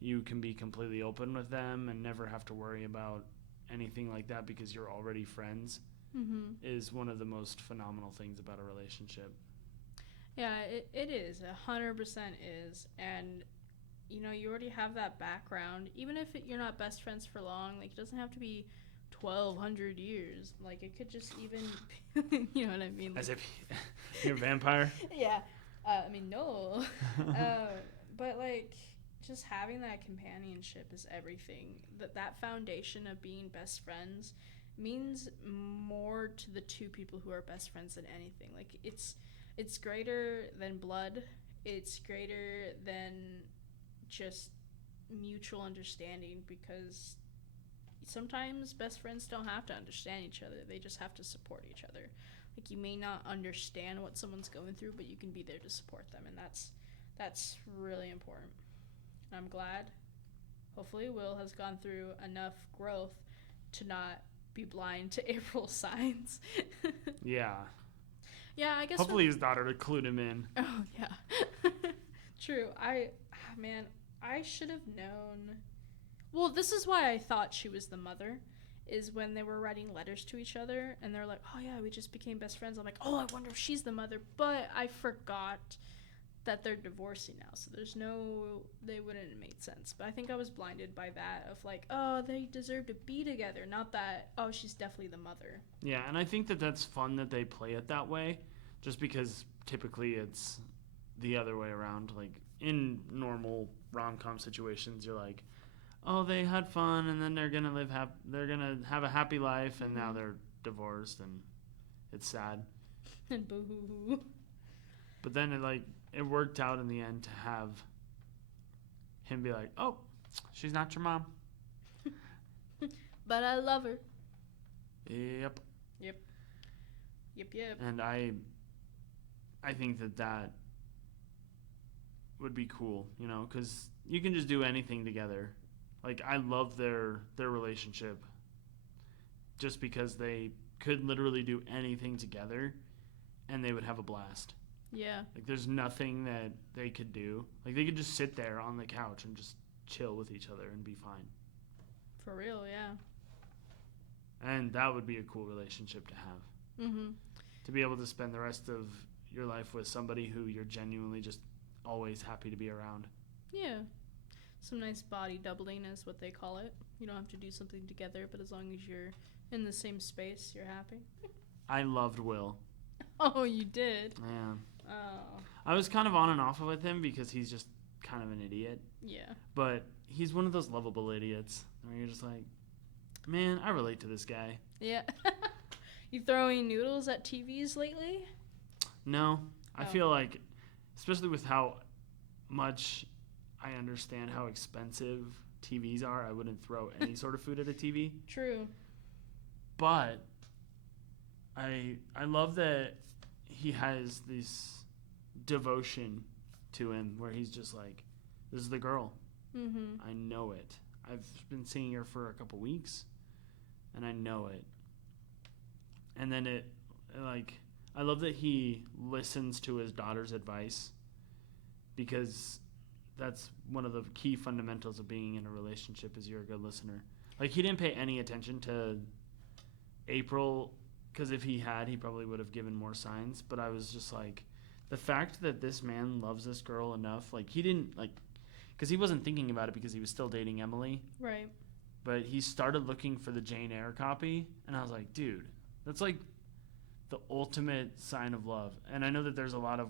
you can be completely open with them and never have to worry about anything like that because you're already friends Mm-hmm. is one of the most phenomenal things about a relationship. Yeah, it is. 100% is. And, you already have that background. Even if you're not best friends for long, like, it doesn't have to be 1,200 years. Like, it could just even, you know what I mean? Like, As if you're a vampire. yeah. I mean, no. But, like, just having that companionship is everything. That foundation of being best friends means more to the two people who are best friends than anything. Like, it's greater than blood. It's greater than just mutual understanding, because sometimes best friends don't have to understand each other. They just have to support each other. Like, you may not understand what someone's going through, but you can be there to support them, and that's really important. And I'm glad hopefully Will has gone through enough growth to not be blind to April's signs. Yeah. Yeah, I guess. Hopefully his daughter clued him in. Oh yeah. True. I should have known. Well, this is why I thought she was the mother, is when they were writing letters to each other and they're like, oh yeah, we just became best friends. I'm like, oh, I wonder if she's the mother. But I forgot that they're divorcing now, so they wouldn't have made sense. But I think I was blinded by that of like, oh, they deserve to be together, not that, oh, she's definitely the mother. Yeah, and I think that that's fun that they play it that way, just because typically it's the other way around. Like in normal rom-com situations, you're like, oh, they had fun and then they're gonna they're gonna have a happy life, and now they're divorced and it's sad. And boo-hoo-hoo. But then it worked out in the end to have him be like, oh, she's not your mom. But I love her. Yep. Yep. And I think that would be cool, you know, because you can just do anything together. Like, I love their relationship just because they could literally do anything together and they would have a blast. Yeah. Like, there's nothing that they could do. Like, they could just sit there on the couch and just chill with each other and be fine. For real, yeah. And that would be a cool relationship to have. Mm-hmm. To be able to spend the rest of your life with somebody who you're genuinely just always happy to be around. Yeah. Some nice body doubling is what they call it. You don't have to do something together, but as long as you're in the same space, you're happy. I loved Will. Oh, you did? Yeah. Oh. I was kind of on and off with him because he's just kind of an idiot. Yeah. But he's one of those lovable idiots where you're just like, man, I relate to this guy. Yeah. You throwing noodles at TVs lately? No. I Oh. feel like, especially with how much I understand how expensive TVs are, I wouldn't throw any sort of food at a TV. True. But I love that he has this devotion to him where he's just like, this is the girl. Mm-hmm. I know it. I've been seeing her for a couple weeks, and I know it. And then I love that he listens to his daughter's advice, because that's one of the key fundamentals of being in a relationship is you're a good listener. Like, he didn't pay any attention to April, because if he had, he probably would have given more signs. But I was just like, the fact that this man loves this girl enough, like, he didn't, like, because he wasn't thinking about it because he was still dating Emily. Right. But he started looking for the Jane Eyre copy, and I was like, dude, that's like the ultimate sign of love. And I know that there's a lot of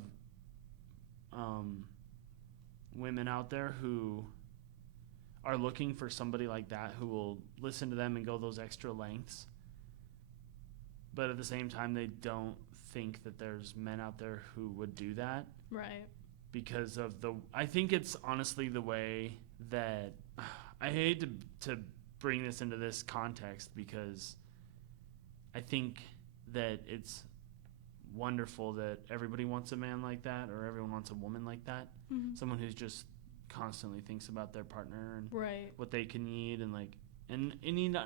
women out there who are looking for somebody like that who will listen to them and go those extra lengths. But at the same time, they don't think that there's men out there who would do that. Right. Because of I think it's honestly the way that, I hate to bring this into this context, because I think that it's wonderful that everybody wants a man like that, or everyone wants a woman like that. Mm-hmm. Someone who's just constantly thinks about their partner and Right. what they can need, and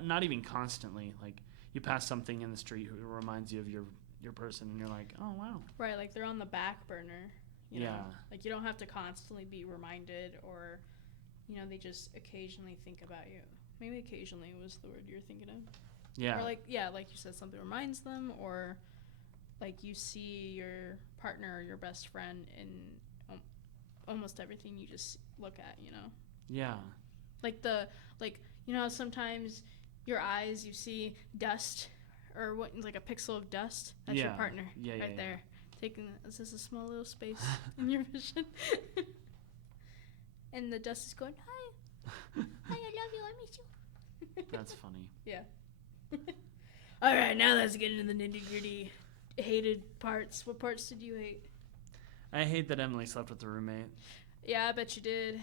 not even constantly. Like, you pass something in the street who reminds you of your person, and you're like, oh wow. Right, like they're on the back burner. You know? Yeah. Like, you don't have to constantly be reminded, or, you know, they just occasionally think about you. Maybe occasionally was the word you're thinking of. Yeah. Or like you said, something reminds them, or like you see your partner or your best friend in almost everything you just look at, you know? Yeah. Like you know, sometimes your eyes, you see dust, or what, like a pixel of dust. That's your partner right there. Is this a small little space in your vision? And the dust is going, hi, I love you, I miss you. That's funny. Yeah. All right, now let's get into the nitty-gritty hated parts. What parts did you hate? I hate that Emily slept with the roommate. Yeah, I bet you did.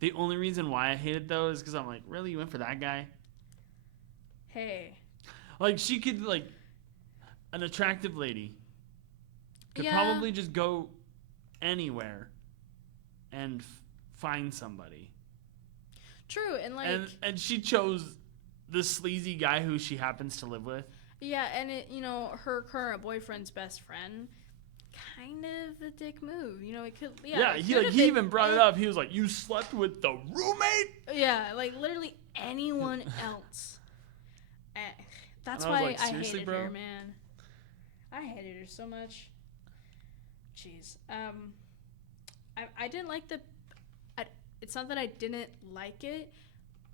The only reason why I hated though is because I'm like, really, you went for that guy? Hey. Like, she could, like, an attractive lady could Yeah. probably just go anywhere and find somebody. True, and like and she chose the sleazy guy who she happens to live with. yeah, and it, you know, her current boyfriend's best friend, kind of a dick move. You know, it could it he could like have he been even brought it up. He was like, "You slept with the roommate?" Yeah, like literally anyone else. That's And I was why like, I "Seriously, hated bro?" her, man. I hated her so much. Jeez. I didn't like it's not that I didn't like it,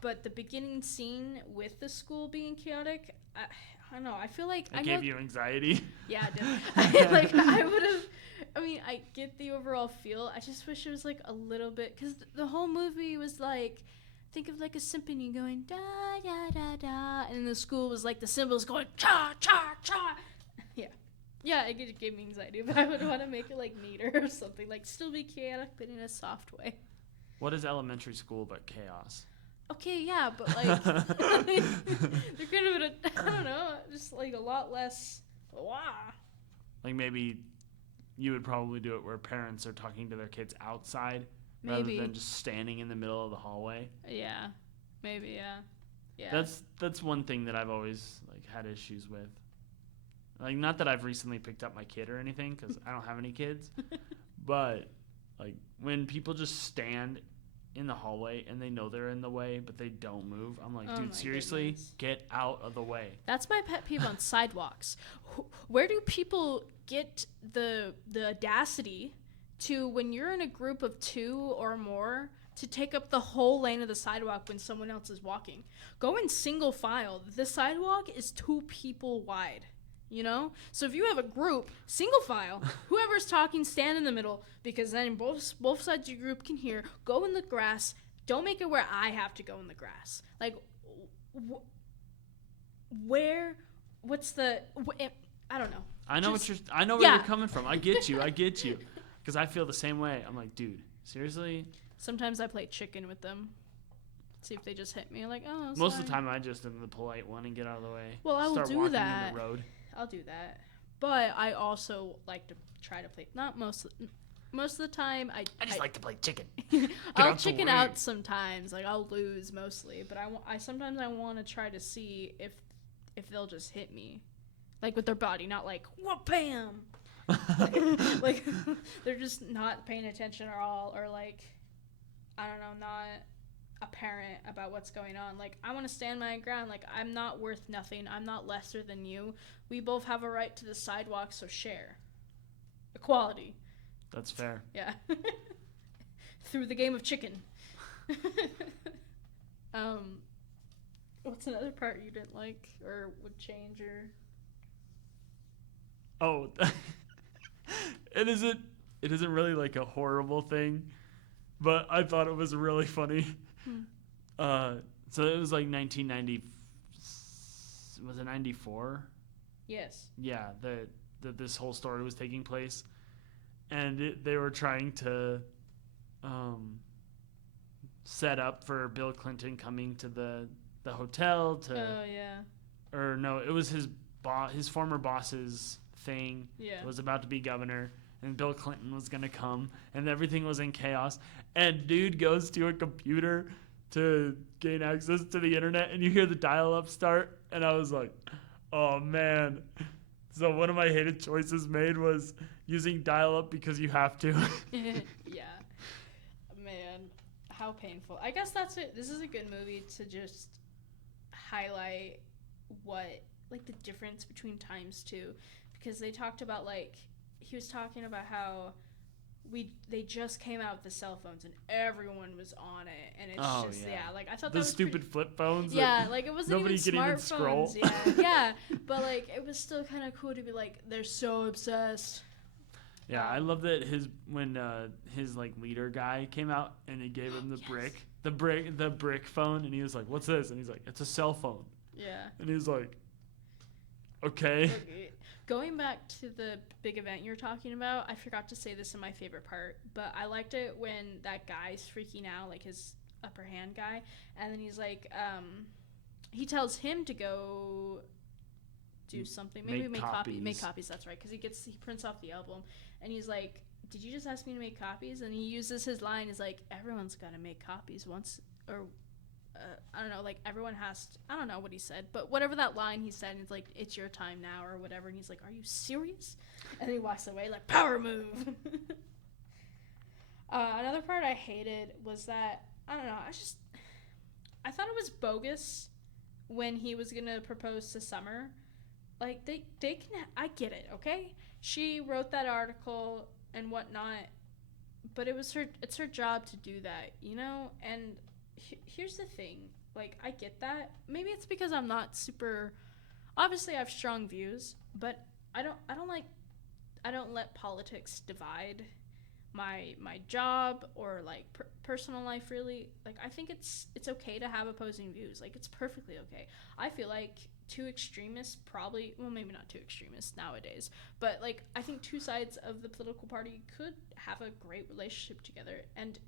but the beginning scene with the school being chaotic, I don't know. I feel like It gave you anxiety. Yeah, it did. I would have. I mean, I get the overall feel. I just wish it was like a little bit, because the whole movie was like, think of like a symphony going da da da da, and the school was like the cymbals going cha cha cha. Yeah, it gave me anxiety, but I would want to make it like neater or something, like still be chaotic but in a soft way. What is elementary school but chaos? Okay, yeah, but like there could have been I don't know, just like a lot less. Wow. Like maybe you would probably do it where parents are talking to their kids outside Maybe. rather than just standing in the middle of the hallway. Yeah, maybe. Yeah. That's one thing that I've always like had issues with. Like, not that I've recently picked up my kid or anything, because I don't have any kids, but like when people just stand in the hallway and they know they're in the way but they don't move, I'm like, Oh dude, my seriously, goodness. get out of the way. That's my pet peeve on sidewalks. Where do people get the audacity to, when you're in a group of 2 or more, to take up the whole lane of the sidewalk when someone else is walking? Go in single file. The sidewalk is 2 people wide. You know? So if you have a group, single file, whoever's talking, stand in the middle, because then both sides of your group can hear. Go in the grass. Don't make it where I have to go in the grass. Like, what's the, I don't know. I know where you're coming from. I get you. Because I feel the same way. I'm like, dude, seriously? Sometimes I play chicken with them. See if they just hit me. Like, oh, sorry. Most of the time, I just am the polite one and get out of the way. Well, I will Start do walking that. in the road. I'll do that. But I also like to try to play, not most of the time. I just like to play chicken. I'll out the chicken way. out sometimes. Like, I'll lose mostly, but I sometimes I want to try to see if they'll just hit me, like with their body, not like whoop bam. like they're just not paying attention at all, or like, I don't know, not apparent about what's going on. Like, I want to stand my ground. Like, I'm not worth nothing. I'm not lesser than you. We both have a right to the sidewalk, so share. Equality. That's fair. Yeah. Through the game of chicken. What's another part you didn't like or would change or? Oh, it isn't really like a horrible thing, but I thought it was really funny. So it was like 1990. Was it 94? Yes. Yeah, that this whole story was taking place, and they were trying to set up for Bill Clinton coming to the hotel to. Oh yeah. Or no, it was his former boss's thing. Yeah. It was about to be governor, and Bill Clinton was gonna come, and everything was in chaos. And dude goes to a computer to gain access to the internet, and you hear the dial-up start, and I was like, oh man. So one of my hated choices made was using dial-up because you have to. Yeah. Man, how painful. I guess that's it. This is a good movie to just highlight what, like, the difference between times too, because they talked about, like, he was talking about how they just came out with the cell phones and everyone was on it, and it's like, I thought the that was stupid pretty, flip phones. yeah, like, it wasn't nobody even could even smartphones. scroll. Yeah, but like, it was still kind of cool to be like, they're so obsessed. Yeah, I love that when his like leader guy came out and he gave him the brick phone, and he was like, "What's this?" And he's like, "It's a cell phone." Yeah. And he was like, "Okay." Going back to the big event you're talking about, I forgot to say this in my favorite part, but I liked it when that guy's freaking out, like his upper hand guy, and then he's like, he tells him to go do something, maybe make copies. That's right, because he prints off the album, and he's like, "Did you just ask me to make copies?" And he uses his line, is like, "Everyone's got to make copies once, or I don't know, like everyone has to, I don't know what he said, but whatever that line he said, it's like, it's your time now or whatever. And he's like, are you serious? And then he walks away like, power move. Another part I hated was that, I don't know, I thought it was bogus when he was going to propose to Summer. Like, they can, I get it, okay? She wrote that article and whatnot, but it's her job to do that, you know? And here's the thing, like, I get that. Maybe it's because I'm not super, obviously I have strong views, but I don't let politics divide my job or like personal life, really. Like, I think it's okay to have opposing views. Like, it's perfectly okay. I feel like two extremists probably, well, maybe not two extremists nowadays, but like, I think two sides of the political party could have a great relationship together. And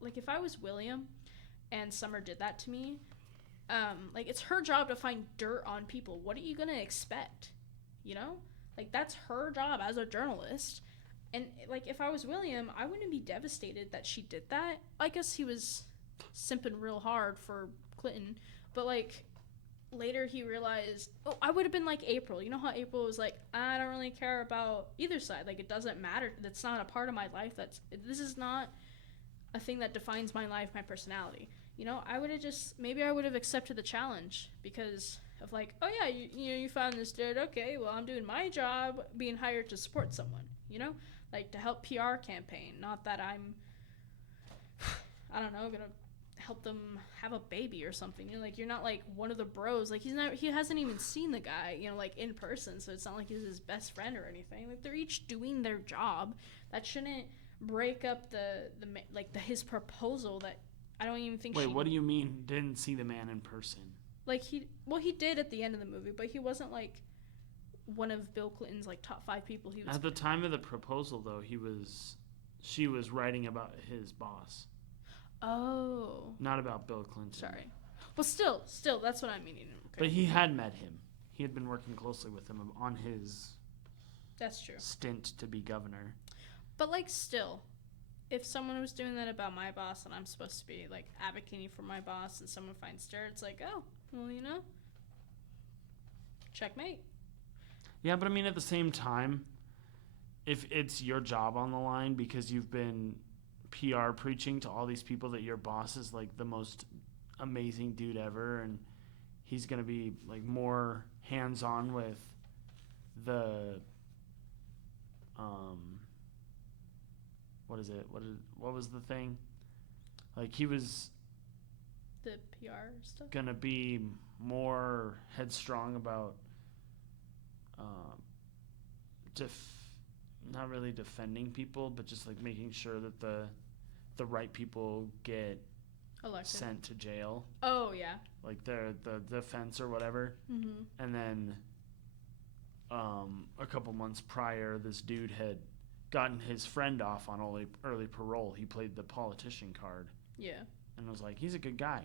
like, if I was William and Summer did that to me, like, it's her job to find dirt on people. What are you gonna expect, you know? Like, that's her job as a journalist. And like, if I was William, I wouldn't be devastated that she did that. I guess he was simping real hard for Clinton, but like, later he realized, oh, I would have been like April. You know how April was like, I don't really care about either side. Like, it doesn't matter. That's not a part of my life. This is not a thing that defines my life, my personality. You know, maybe I would have accepted the challenge because of like, oh yeah, you found this dude. Okay, well, I'm doing my job being hired to support someone, you know, like to help PR campaign. Not that I'm, I don't know, gonna help them have a baby or something. You know, like, you're not like one of the bros. Like, he hasn't even seen the guy, you know, like in person. So it's not like he's his best friend or anything. Like, they're each doing their job. That shouldn't break up his proposal that I don't even think. Wait, what do you mean didn't see the man in person? Like, he did at the end of the movie, but he wasn't like one of Bill Clinton's like top 5 people. He was at the time of the proposal, though. She was writing about his boss. Oh. Not about Bill Clinton. Sorry. Well, still, that's what I'm meaning. Okay. But he had met him. He had been working closely with him on his. That's true. Stint to be governor. But like, still, if someone was doing that about my boss and I'm supposed to be like advocating for my boss and someone finds dirt, it's like, oh, well, you know, checkmate. Yeah, but I mean, at the same time, if it's your job on the line because you've been PR preaching to all these people that your boss is like the most amazing dude ever and he's going to be like more hands-on with the what was the thing? Like, he was the PR stuff going to be more headstrong about not really defending people, but just like making sure that the right people get elected, sent to jail. Oh yeah, like the defense or whatever. Mm-hmm. And then a couple months prior, this dude had gotten his friend off on early parole. He played the politician card. Yeah. And I was like, he's a good guy.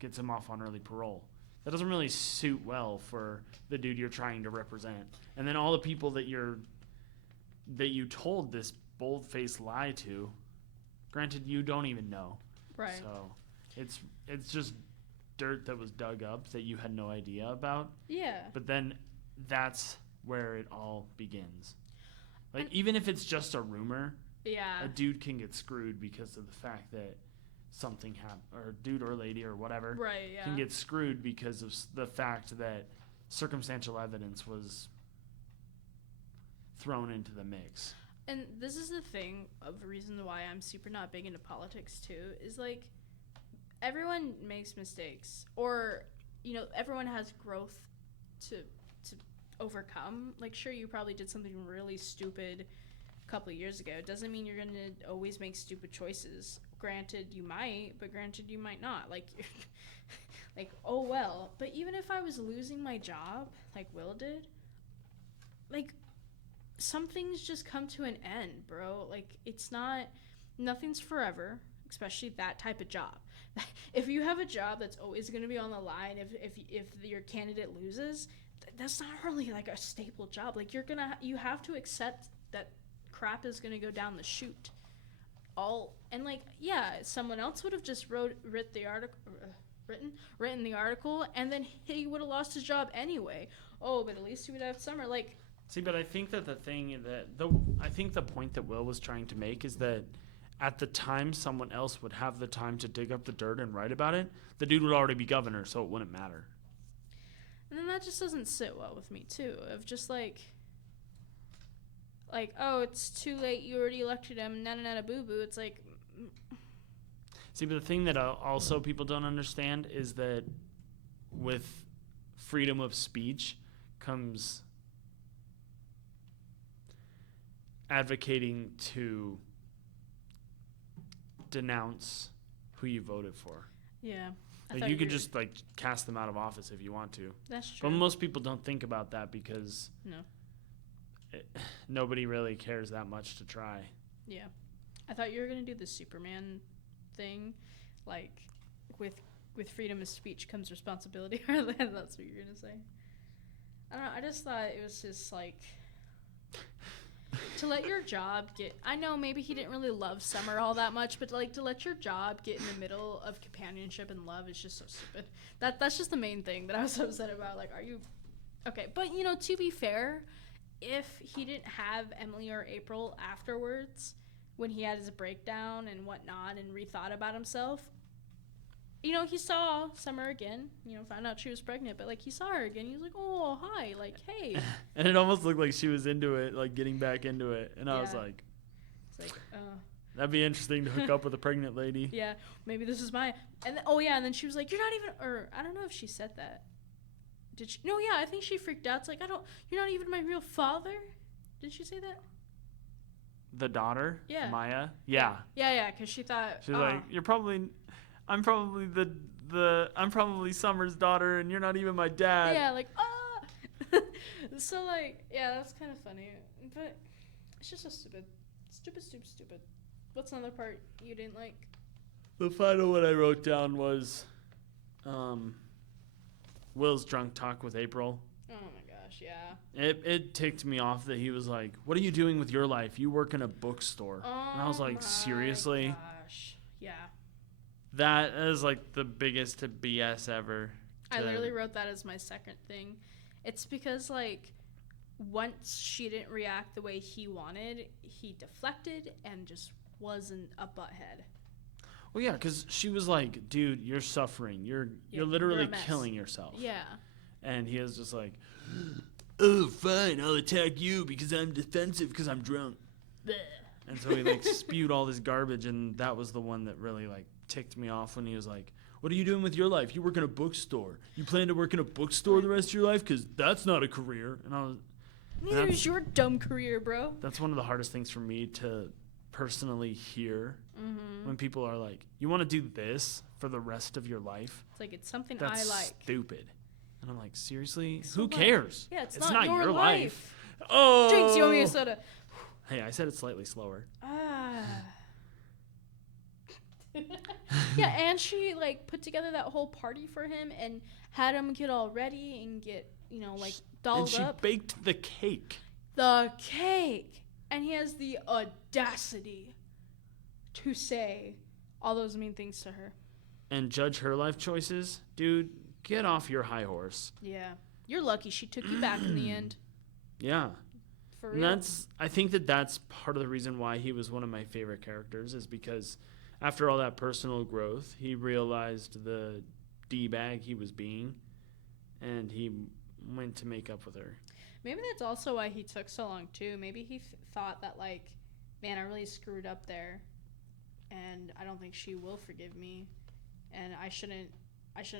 Gets him off on early parole. That doesn't really suit well for the dude you're trying to represent. And then all the people that you told this bold-faced lie to, granted, you don't even know. Right. So it's just dirt that was dug up that you had no idea about. Yeah. But then that's where it all begins. Like, even if it's just a rumor, yeah, a dude can get screwed because of the fact that something happened, or dude or lady or whatever, right, yeah, can get screwed because of the fact that circumstantial evidence was thrown into the mix. And this is the thing of the reason why I'm super not big into politics too, is like, everyone makes mistakes, or, you know, everyone has growth to overcome. Like, sure, you probably did something really stupid a couple of years ago. It doesn't mean you're going to always make stupid choices. Granted, you might, but granted, you might not. Like, like, oh well. But even if I was losing my job, like Will did, like, some things just come to an end, bro. Like, nothing's forever, especially that type of job. If you have a job that's always going to be on the line, if your candidate loses, that's not really like a staple job. Like, you have to accept that crap is going to go down the chute. And like, yeah, someone else would have just writ the article. written the article, and then he would have lost his job anyway. Oh, but at least he would have Summer. Like, See, but I think that I think the point that Will was trying to make is that at the time someone else would have the time to dig up the dirt and write about it, the dude would already be governor, so it wouldn't matter. and then that just doesn't sit well with me too. Of just like, oh, it's too late. You already elected him. Nana boo boo. It's like, See, but the thing that also people don't understand is that with freedom of speech comes advocating to denounce who you voted for. yeah. I Like thought you could were- just like cast them out of office if you want to. That's true. But most people don't think about that because No. nobody really cares that much to try. Yeah. I thought you were gonna do the Superman thing, like with freedom of speech comes responsibility. That's what you're gonna say. I don't know. I just thought it was just like to let your job get. I know maybe he didn't really love Summer all that much, but like to let your job get in the middle of companionship and love is just so stupid. That's just the main thing that I was upset about. Like, are you okay? But you know, to be fair, if he didn't have Emily or April afterwards, when he had his breakdown and whatnot and rethought about himself, you know, he saw Summer again, you know, found out she was pregnant, but like he saw her again. He was like, oh, hi, like, hey. And it almost looked like she was into it, like getting back into it. And I was Yeah. like, It's like, that'd be interesting to hook up with a pregnant lady. yeah, maybe this is my. And then, and then she was like, you're not even, or I don't know if she said that. Did she? No, yeah, I think she freaked out. It's like, you're not even my real father? Did she say that? The daughter, Yeah. Maya. Yeah. Yeah, because she thought. She's like, I'm probably Summer's daughter, and you're not even my dad. Yeah, like, So, like, yeah, that's kind of funny. But it's just so stupid. Stupid. What's another part you didn't like? The final one I wrote down was Will's drunk talk with April. Oh my gosh, yeah. It ticked me off that he was like, what are you doing with your life? You work in a bookstore. And I was Oh like, my seriously? Gosh. Yeah. That is like the biggest BS ever. I literally wrote that as my second thing. It's because, like, once she didn't react the way he wanted, he deflected and just wasn't a butthead. Well, yeah, because she was like, dude, you're suffering. You're you're literally a mess. killing yourself. Yeah. And he was just like, oh, fine, I'll attack you because I'm defensive because I'm drunk. Blech. And so he like spewed all this garbage, and that was the one that really like ticked me off when he was like, what are you doing with your life? You work in a bookstore. You plan to work in a bookstore the rest of your life? Because that's not a career. And I was, Neither is your dumb career, bro. that's one of the hardest things for me to personally hear Mm-hmm. when people are like, you want to do this for the rest of your life? It's like, it's something That's I like. stupid. And I'm like, seriously? So Who what? cares? Yeah, it's It's not your life. Oh. Jinx, you owe me a soda. Hey, I said it slightly slower. Yeah, and she like put together that whole party for him and had him get all ready and get, you know, like And dolled she up. baked the cake. The cake. And he has the audacity to say all those mean things to her. And judge her life choices. Dude, get off your high horse. Yeah. You're lucky she took you back in the end. Yeah. For And real. I think that's part of the reason why he was one of my favorite characters, is because after all that personal growth, he realized the D-bag he was being, and he went to make up with her. Maybe that's also why he took so long too. Maybe he thought that, like, man, I really screwed up there, and I don't think she will forgive me, and I shouldn't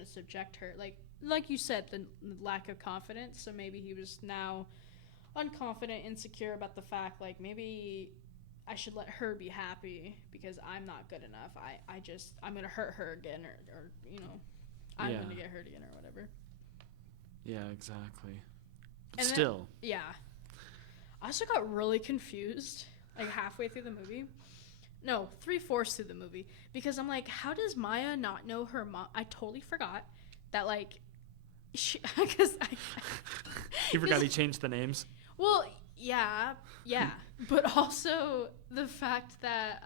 subject her. Like you said, the lack of confidence. So maybe he was now unconfident, insecure about the fact, like, maybe I should let her be happy because I'm not good enough. I'm gonna hurt her again, or you know, I'm Yeah. gonna get hurt again or whatever. Yeah, exactly. And then- Still. Yeah. I also got really confused, like halfway through the movie. No, 3/4 through the movie. Because I'm like, how does Maya not know her mom? I totally forgot that, like, because You forgot he changed the names? well, yeah. But also the fact that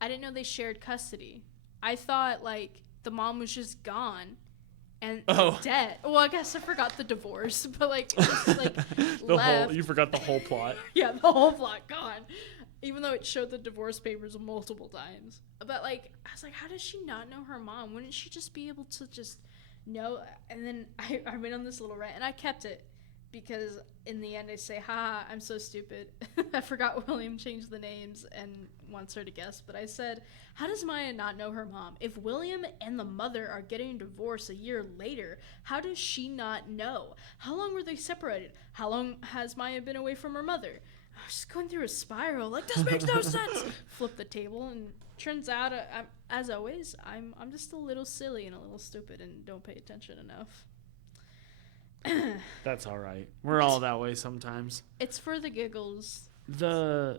I didn't know they shared custody. I thought, like, the mom was just gone and Oh. dead. Well, I guess I forgot the divorce, but like just like left. You forgot the whole plot. Yeah, the whole plot gone. Even though it showed the divorce papers multiple times. But like I was like, how does she not know her mom? Wouldn't she just be able to just know? And then I went on this little rant and I kept it because in the end I say, ha, I'm so stupid. I forgot William changed the names and wants her to guess. But I said, how does Maya not know her mom? If William and the mother are getting divorced a year later, how does she not know? How long were they separated? How long has Maya been away from her mother? I was just going through a spiral. Like, this makes no sense. Flip the table, and turns out, as always, I'm just a little silly and a little stupid and don't pay attention enough. That's all right. We're all that way sometimes. It's for the giggles. The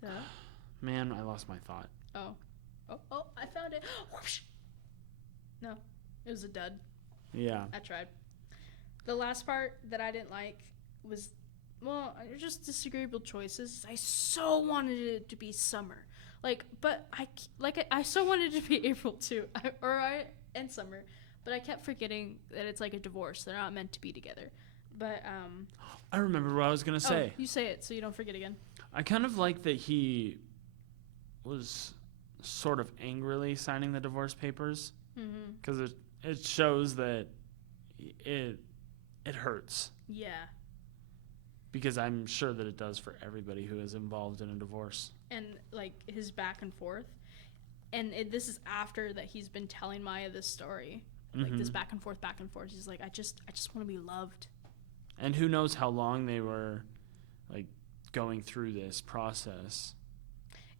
Duh. man, I lost my thought. Oh, I found it. Whoosh. No, it was a dud. Yeah. I tried. The last part that I didn't like was, well, just disagreeable choices. I so wanted it to be summer, but I so wanted it to be April too, and summer, but I kept forgetting that it's like a divorce. They're not meant to be together. But I remember what I was gonna say. You say it so you don't forget again. I kind of like that he was sort of angrily signing the divorce papers because it shows that it hurts. Yeah. Because I'm sure that it does for everybody who is involved in a divorce. And like his back and forth, and this is after that he's been telling Maya this story, like this back and forth. He's like, I just want to be loved. And who knows how long they were, like, going through this process.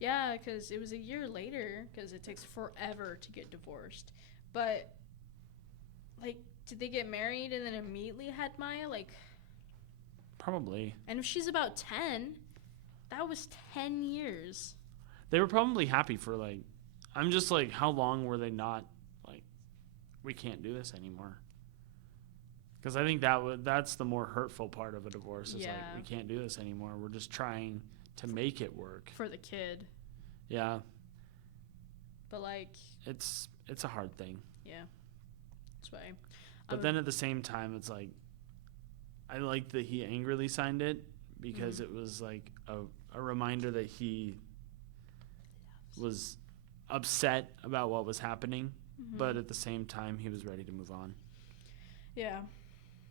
Yeah, because it was a year later, because it takes forever to get divorced. But, like, did they get married and then immediately had Maya? Like, probably. and if she's about 10, that was 10 years. They were probably happy for, like, I'm just like, how long were they not, like, we can't do this anymore? Because I think that's the more hurtful part of a divorce is like, we can't do this anymore. We're just trying to make it work. For the kid. Yeah. But, like... It's a hard thing. Yeah. That's why. But then at the same time, it's like, I like that he angrily signed it because it was like a reminder that he was upset about what was happening, but at the same time, he was ready to move on. Yeah.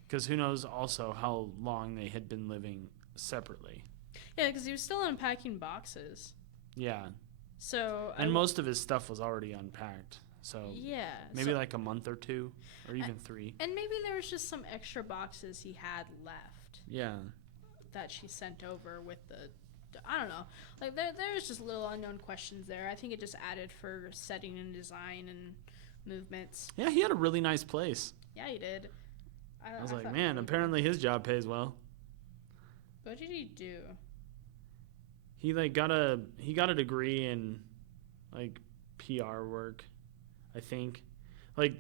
Because who knows also how long they had been living separately. Yeah, because he was still unpacking boxes. Yeah. So. And most of his stuff was already unpacked. So yeah, maybe like a month or two, or even 3. And maybe there was just some extra boxes he had left. Yeah. That she sent over with the, I don't know. Like there's just little unknown questions there. I think it just added for setting and design and movements. Yeah, he had a really nice place. Yeah, he did. I was like, man, apparently his job pays well. What did he do? He got a degree in like PR work, I think, like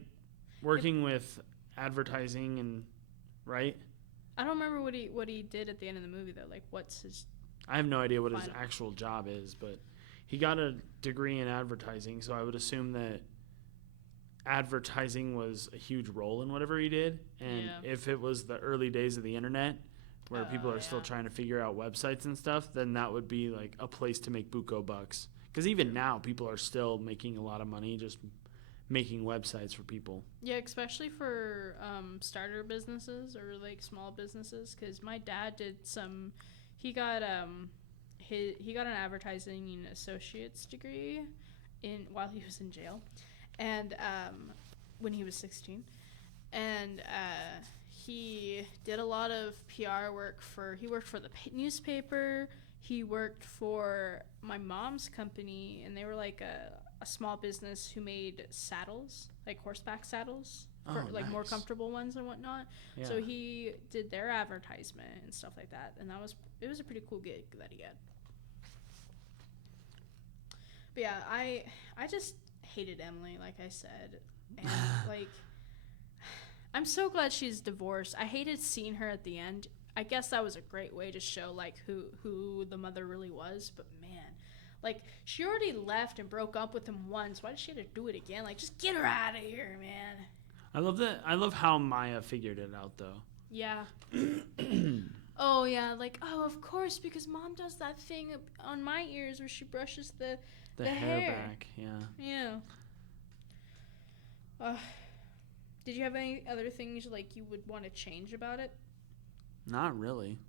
working with advertising and right. I don't remember what he did at the end of the movie though. Like, what's his? I have no idea what his actual job is, but he got a degree in advertising, so I would assume that advertising was a huge role in whatever he did. And if it was the early days of the internet where people are still trying to figure out websites and stuff, then that would be like a place to make buco bucks. Because even now, people are still making a lot of money just making websites for people. Yeah, especially for starter businesses or like small businesses. Because my dad did some. He got an advertising and associate's degree while he was in jail, and when he was 16, and he did a lot of PR work he worked for the newspaper. He worked for my mom's company, and they were like a small business who made saddles, like horseback saddles, for like more comfortable ones and whatnot. Yeah. So he did their advertisement and stuff like that, and it was a pretty cool gig that he got. But yeah, I just hated Emily, like I said, and like I'm so glad she's divorced. I hated seeing her at the end. I guess that was a great way to show like who the mother really was, but man, Like, she already left and broke up with him once. Why does she have to do it again? Like, just get her out of here, man. I love that. I love how Maya figured it out, though. Yeah. Oh, yeah. Like, oh, of course, because Mom does that thing on my ears where she brushes the hair hair back, yeah. Yeah. Did you have any other things, like, you would want to change about it? Not really.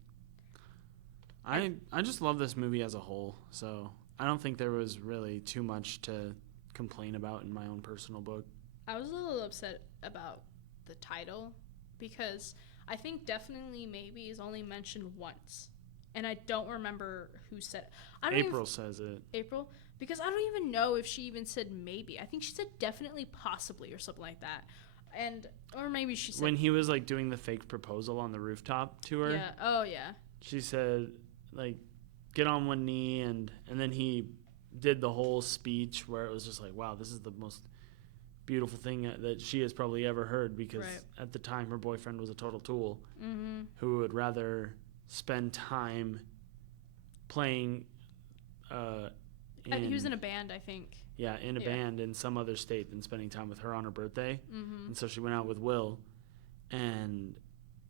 I just love this movie as a whole, so I don't think there was really too much to complain about in my own personal book. I was a little upset about the title because I think definitely maybe is only mentioned once. And I don't remember who said it. April says it. April? Because I don't even know if she even said maybe. I think she said definitely, possibly, or something like that. Or maybe she said... When he was, like, doing the fake proposal on the rooftop to her. Yeah. Oh, yeah. She said, like, get on one knee, and then he did the whole speech where it was just like, wow, this is the most beautiful thing that she has probably ever heard, because at the time her boyfriend was a total tool who would rather spend time playing he was in a band, I think. Yeah, in a band in some other state than spending time with her on her birthday. And so she went out with Will, and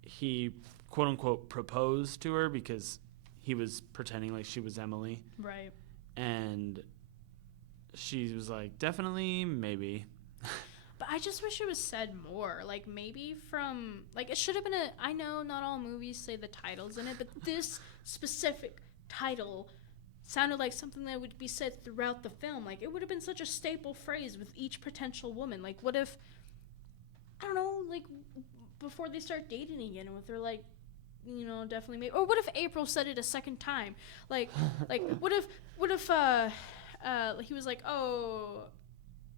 he, quote-unquote, proposed to her because he was pretending like she was Emily. Right. And she was like, definitely, maybe. But I just wish it was said more. Like, maybe from... Like, it should have been I know not all movies say the titles in it, but this specific title sounded like something that would be said throughout the film. Like, it would have been such a staple phrase with each potential woman. Like, what if... I don't know, like, before they start dating again, if they're like, you know, definitely maybe... Or what if April said it a second time? Like, what if he was like, oh...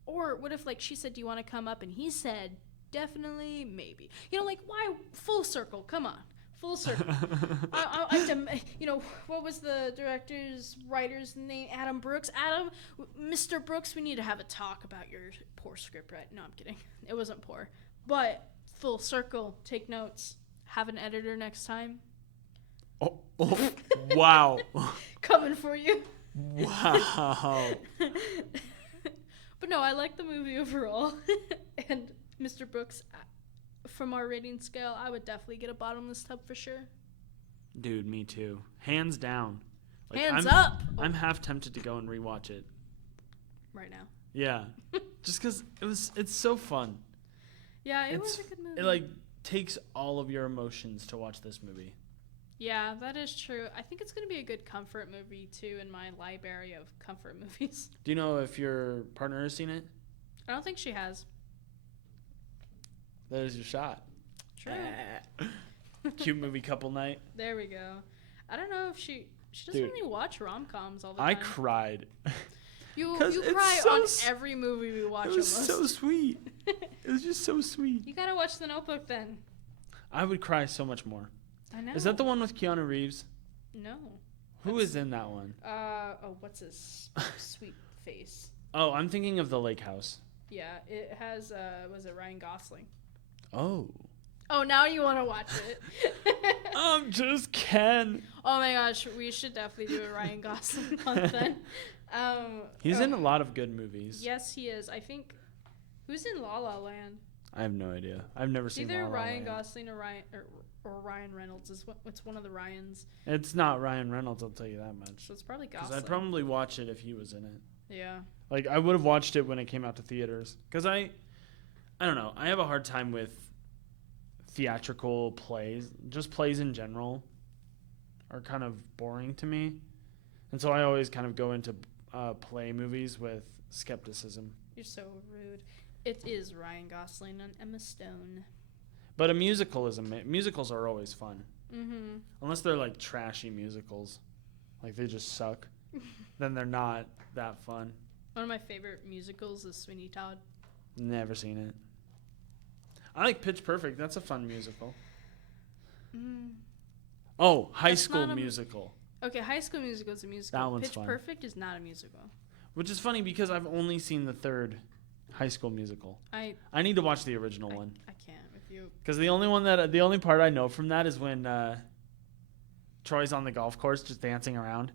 Or what if, like, she said, do you want to come up? And he said, definitely, maybe. You know, like, why? Full circle. Come on. Full circle. You know, what was the director's, writer's name? Adam Brooks. Mr. Brooks, we need to have a talk about your poor script, right? No, I'm kidding. It wasn't poor. But full circle. Take notes. Have an editor next time. Oh wow. Coming for you. Wow. But no, I like the movie overall. And Mr. Brooks, from our rating scale, I would definitely get a bottomless tub for sure. Dude, me too. Hands down. Like, Hands up! I'm half tempted to go and rewatch it. Right now. Yeah. Just because it's so fun. Yeah, it was a good movie. It, like, takes all of your emotions to watch this movie. Yeah, that is true. I think it's going to be a good comfort movie, too, in my library of comfort movies. Do you know if your partner has seen it? I don't think she has. There's your shot. True. Cute movie couple night. There we go. I don't know if she doesn't really watch rom-coms all the time. I cried. You cry on every movie we watch. It was so sweet. It was just so sweet. You got to watch The Notebook then. I would cry so much more. I know. Is that the one with Keanu Reeves? No. Who is in that one? What's his sweet face? Oh, I'm thinking of The Lake House. Yeah, it has, was it Ryan Gosling? Oh. Oh, now you want to watch it. I'm just Ken. Oh my gosh, we should definitely do a Ryan Gosling month then. He's in a lot of good movies. Yes, he is. I think, who's in La La Land? I have no idea. I've never seen La La Land. Either Ryan Gosling or Ryan Reynolds. It's one of the Ryans. It's not Ryan Reynolds, I'll tell you that much. So it's probably Gosling. Because I'd probably watch it if he was in it. Yeah. Like, I would have watched it when it came out to theaters. Because I don't know. I have a hard time with theatrical plays. Just plays in general are kind of boring to me. And so I always kind of go into play movies with skepticism. You're so rude. It is Ryan Gosling and Emma Stone. But musicals are always fun. Mm-hmm. Unless they're like trashy musicals. Like they just suck. Then they're not that fun. One of my favorite musicals is Sweeney Todd. Never seen it. I like Pitch Perfect. That's a fun musical. Mm. Oh, High School Musical. Okay, High School Musical is a musical. That one's Pitch fun. Perfect is not a musical. Which is funny because I've only seen the third High School Musical. I need to watch the original one. I can't with you. Because the only part I know from that is when Troy's on the golf course just dancing around.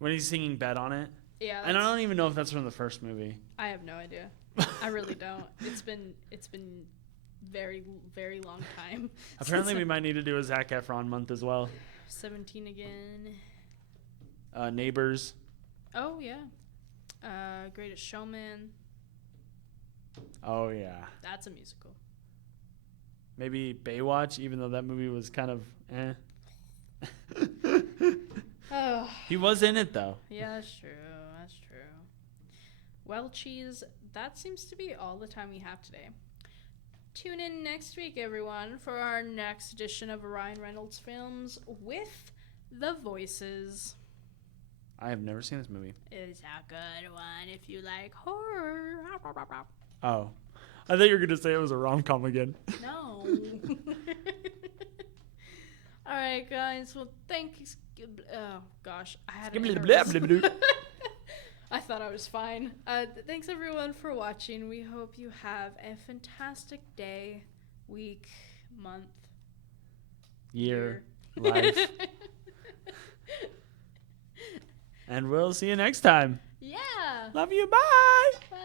When he's singing "Bet on It," Yeah, and I don't even know if that's from the first movie. I have no idea. I really don't. It's been very, very long time. Apparently, we might need to do a Zac Efron month as well. 17 again. Neighbors. Oh yeah. Greatest Showman. Oh yeah. That's a musical. Maybe Baywatch, even though that movie was kind of eh. Oh. He was in it though. Yeah, that's true. That's true. Well, Cheese, that seems to be all the time we have today. Tune in next week, everyone, for our next edition of Ryan Reynolds Films with The Voices. I have never seen this movie. It's a good one if you like horror. Oh. I thought you were going to say it was a rom-com again. No. All right, guys. Well, thanks. Oh, gosh. I had a I thought I was fine. Thanks, everyone, for watching. We hope you have a fantastic day, week, month, Year. Life. And we'll see you next time. Yeah. Love you. Bye. Bye.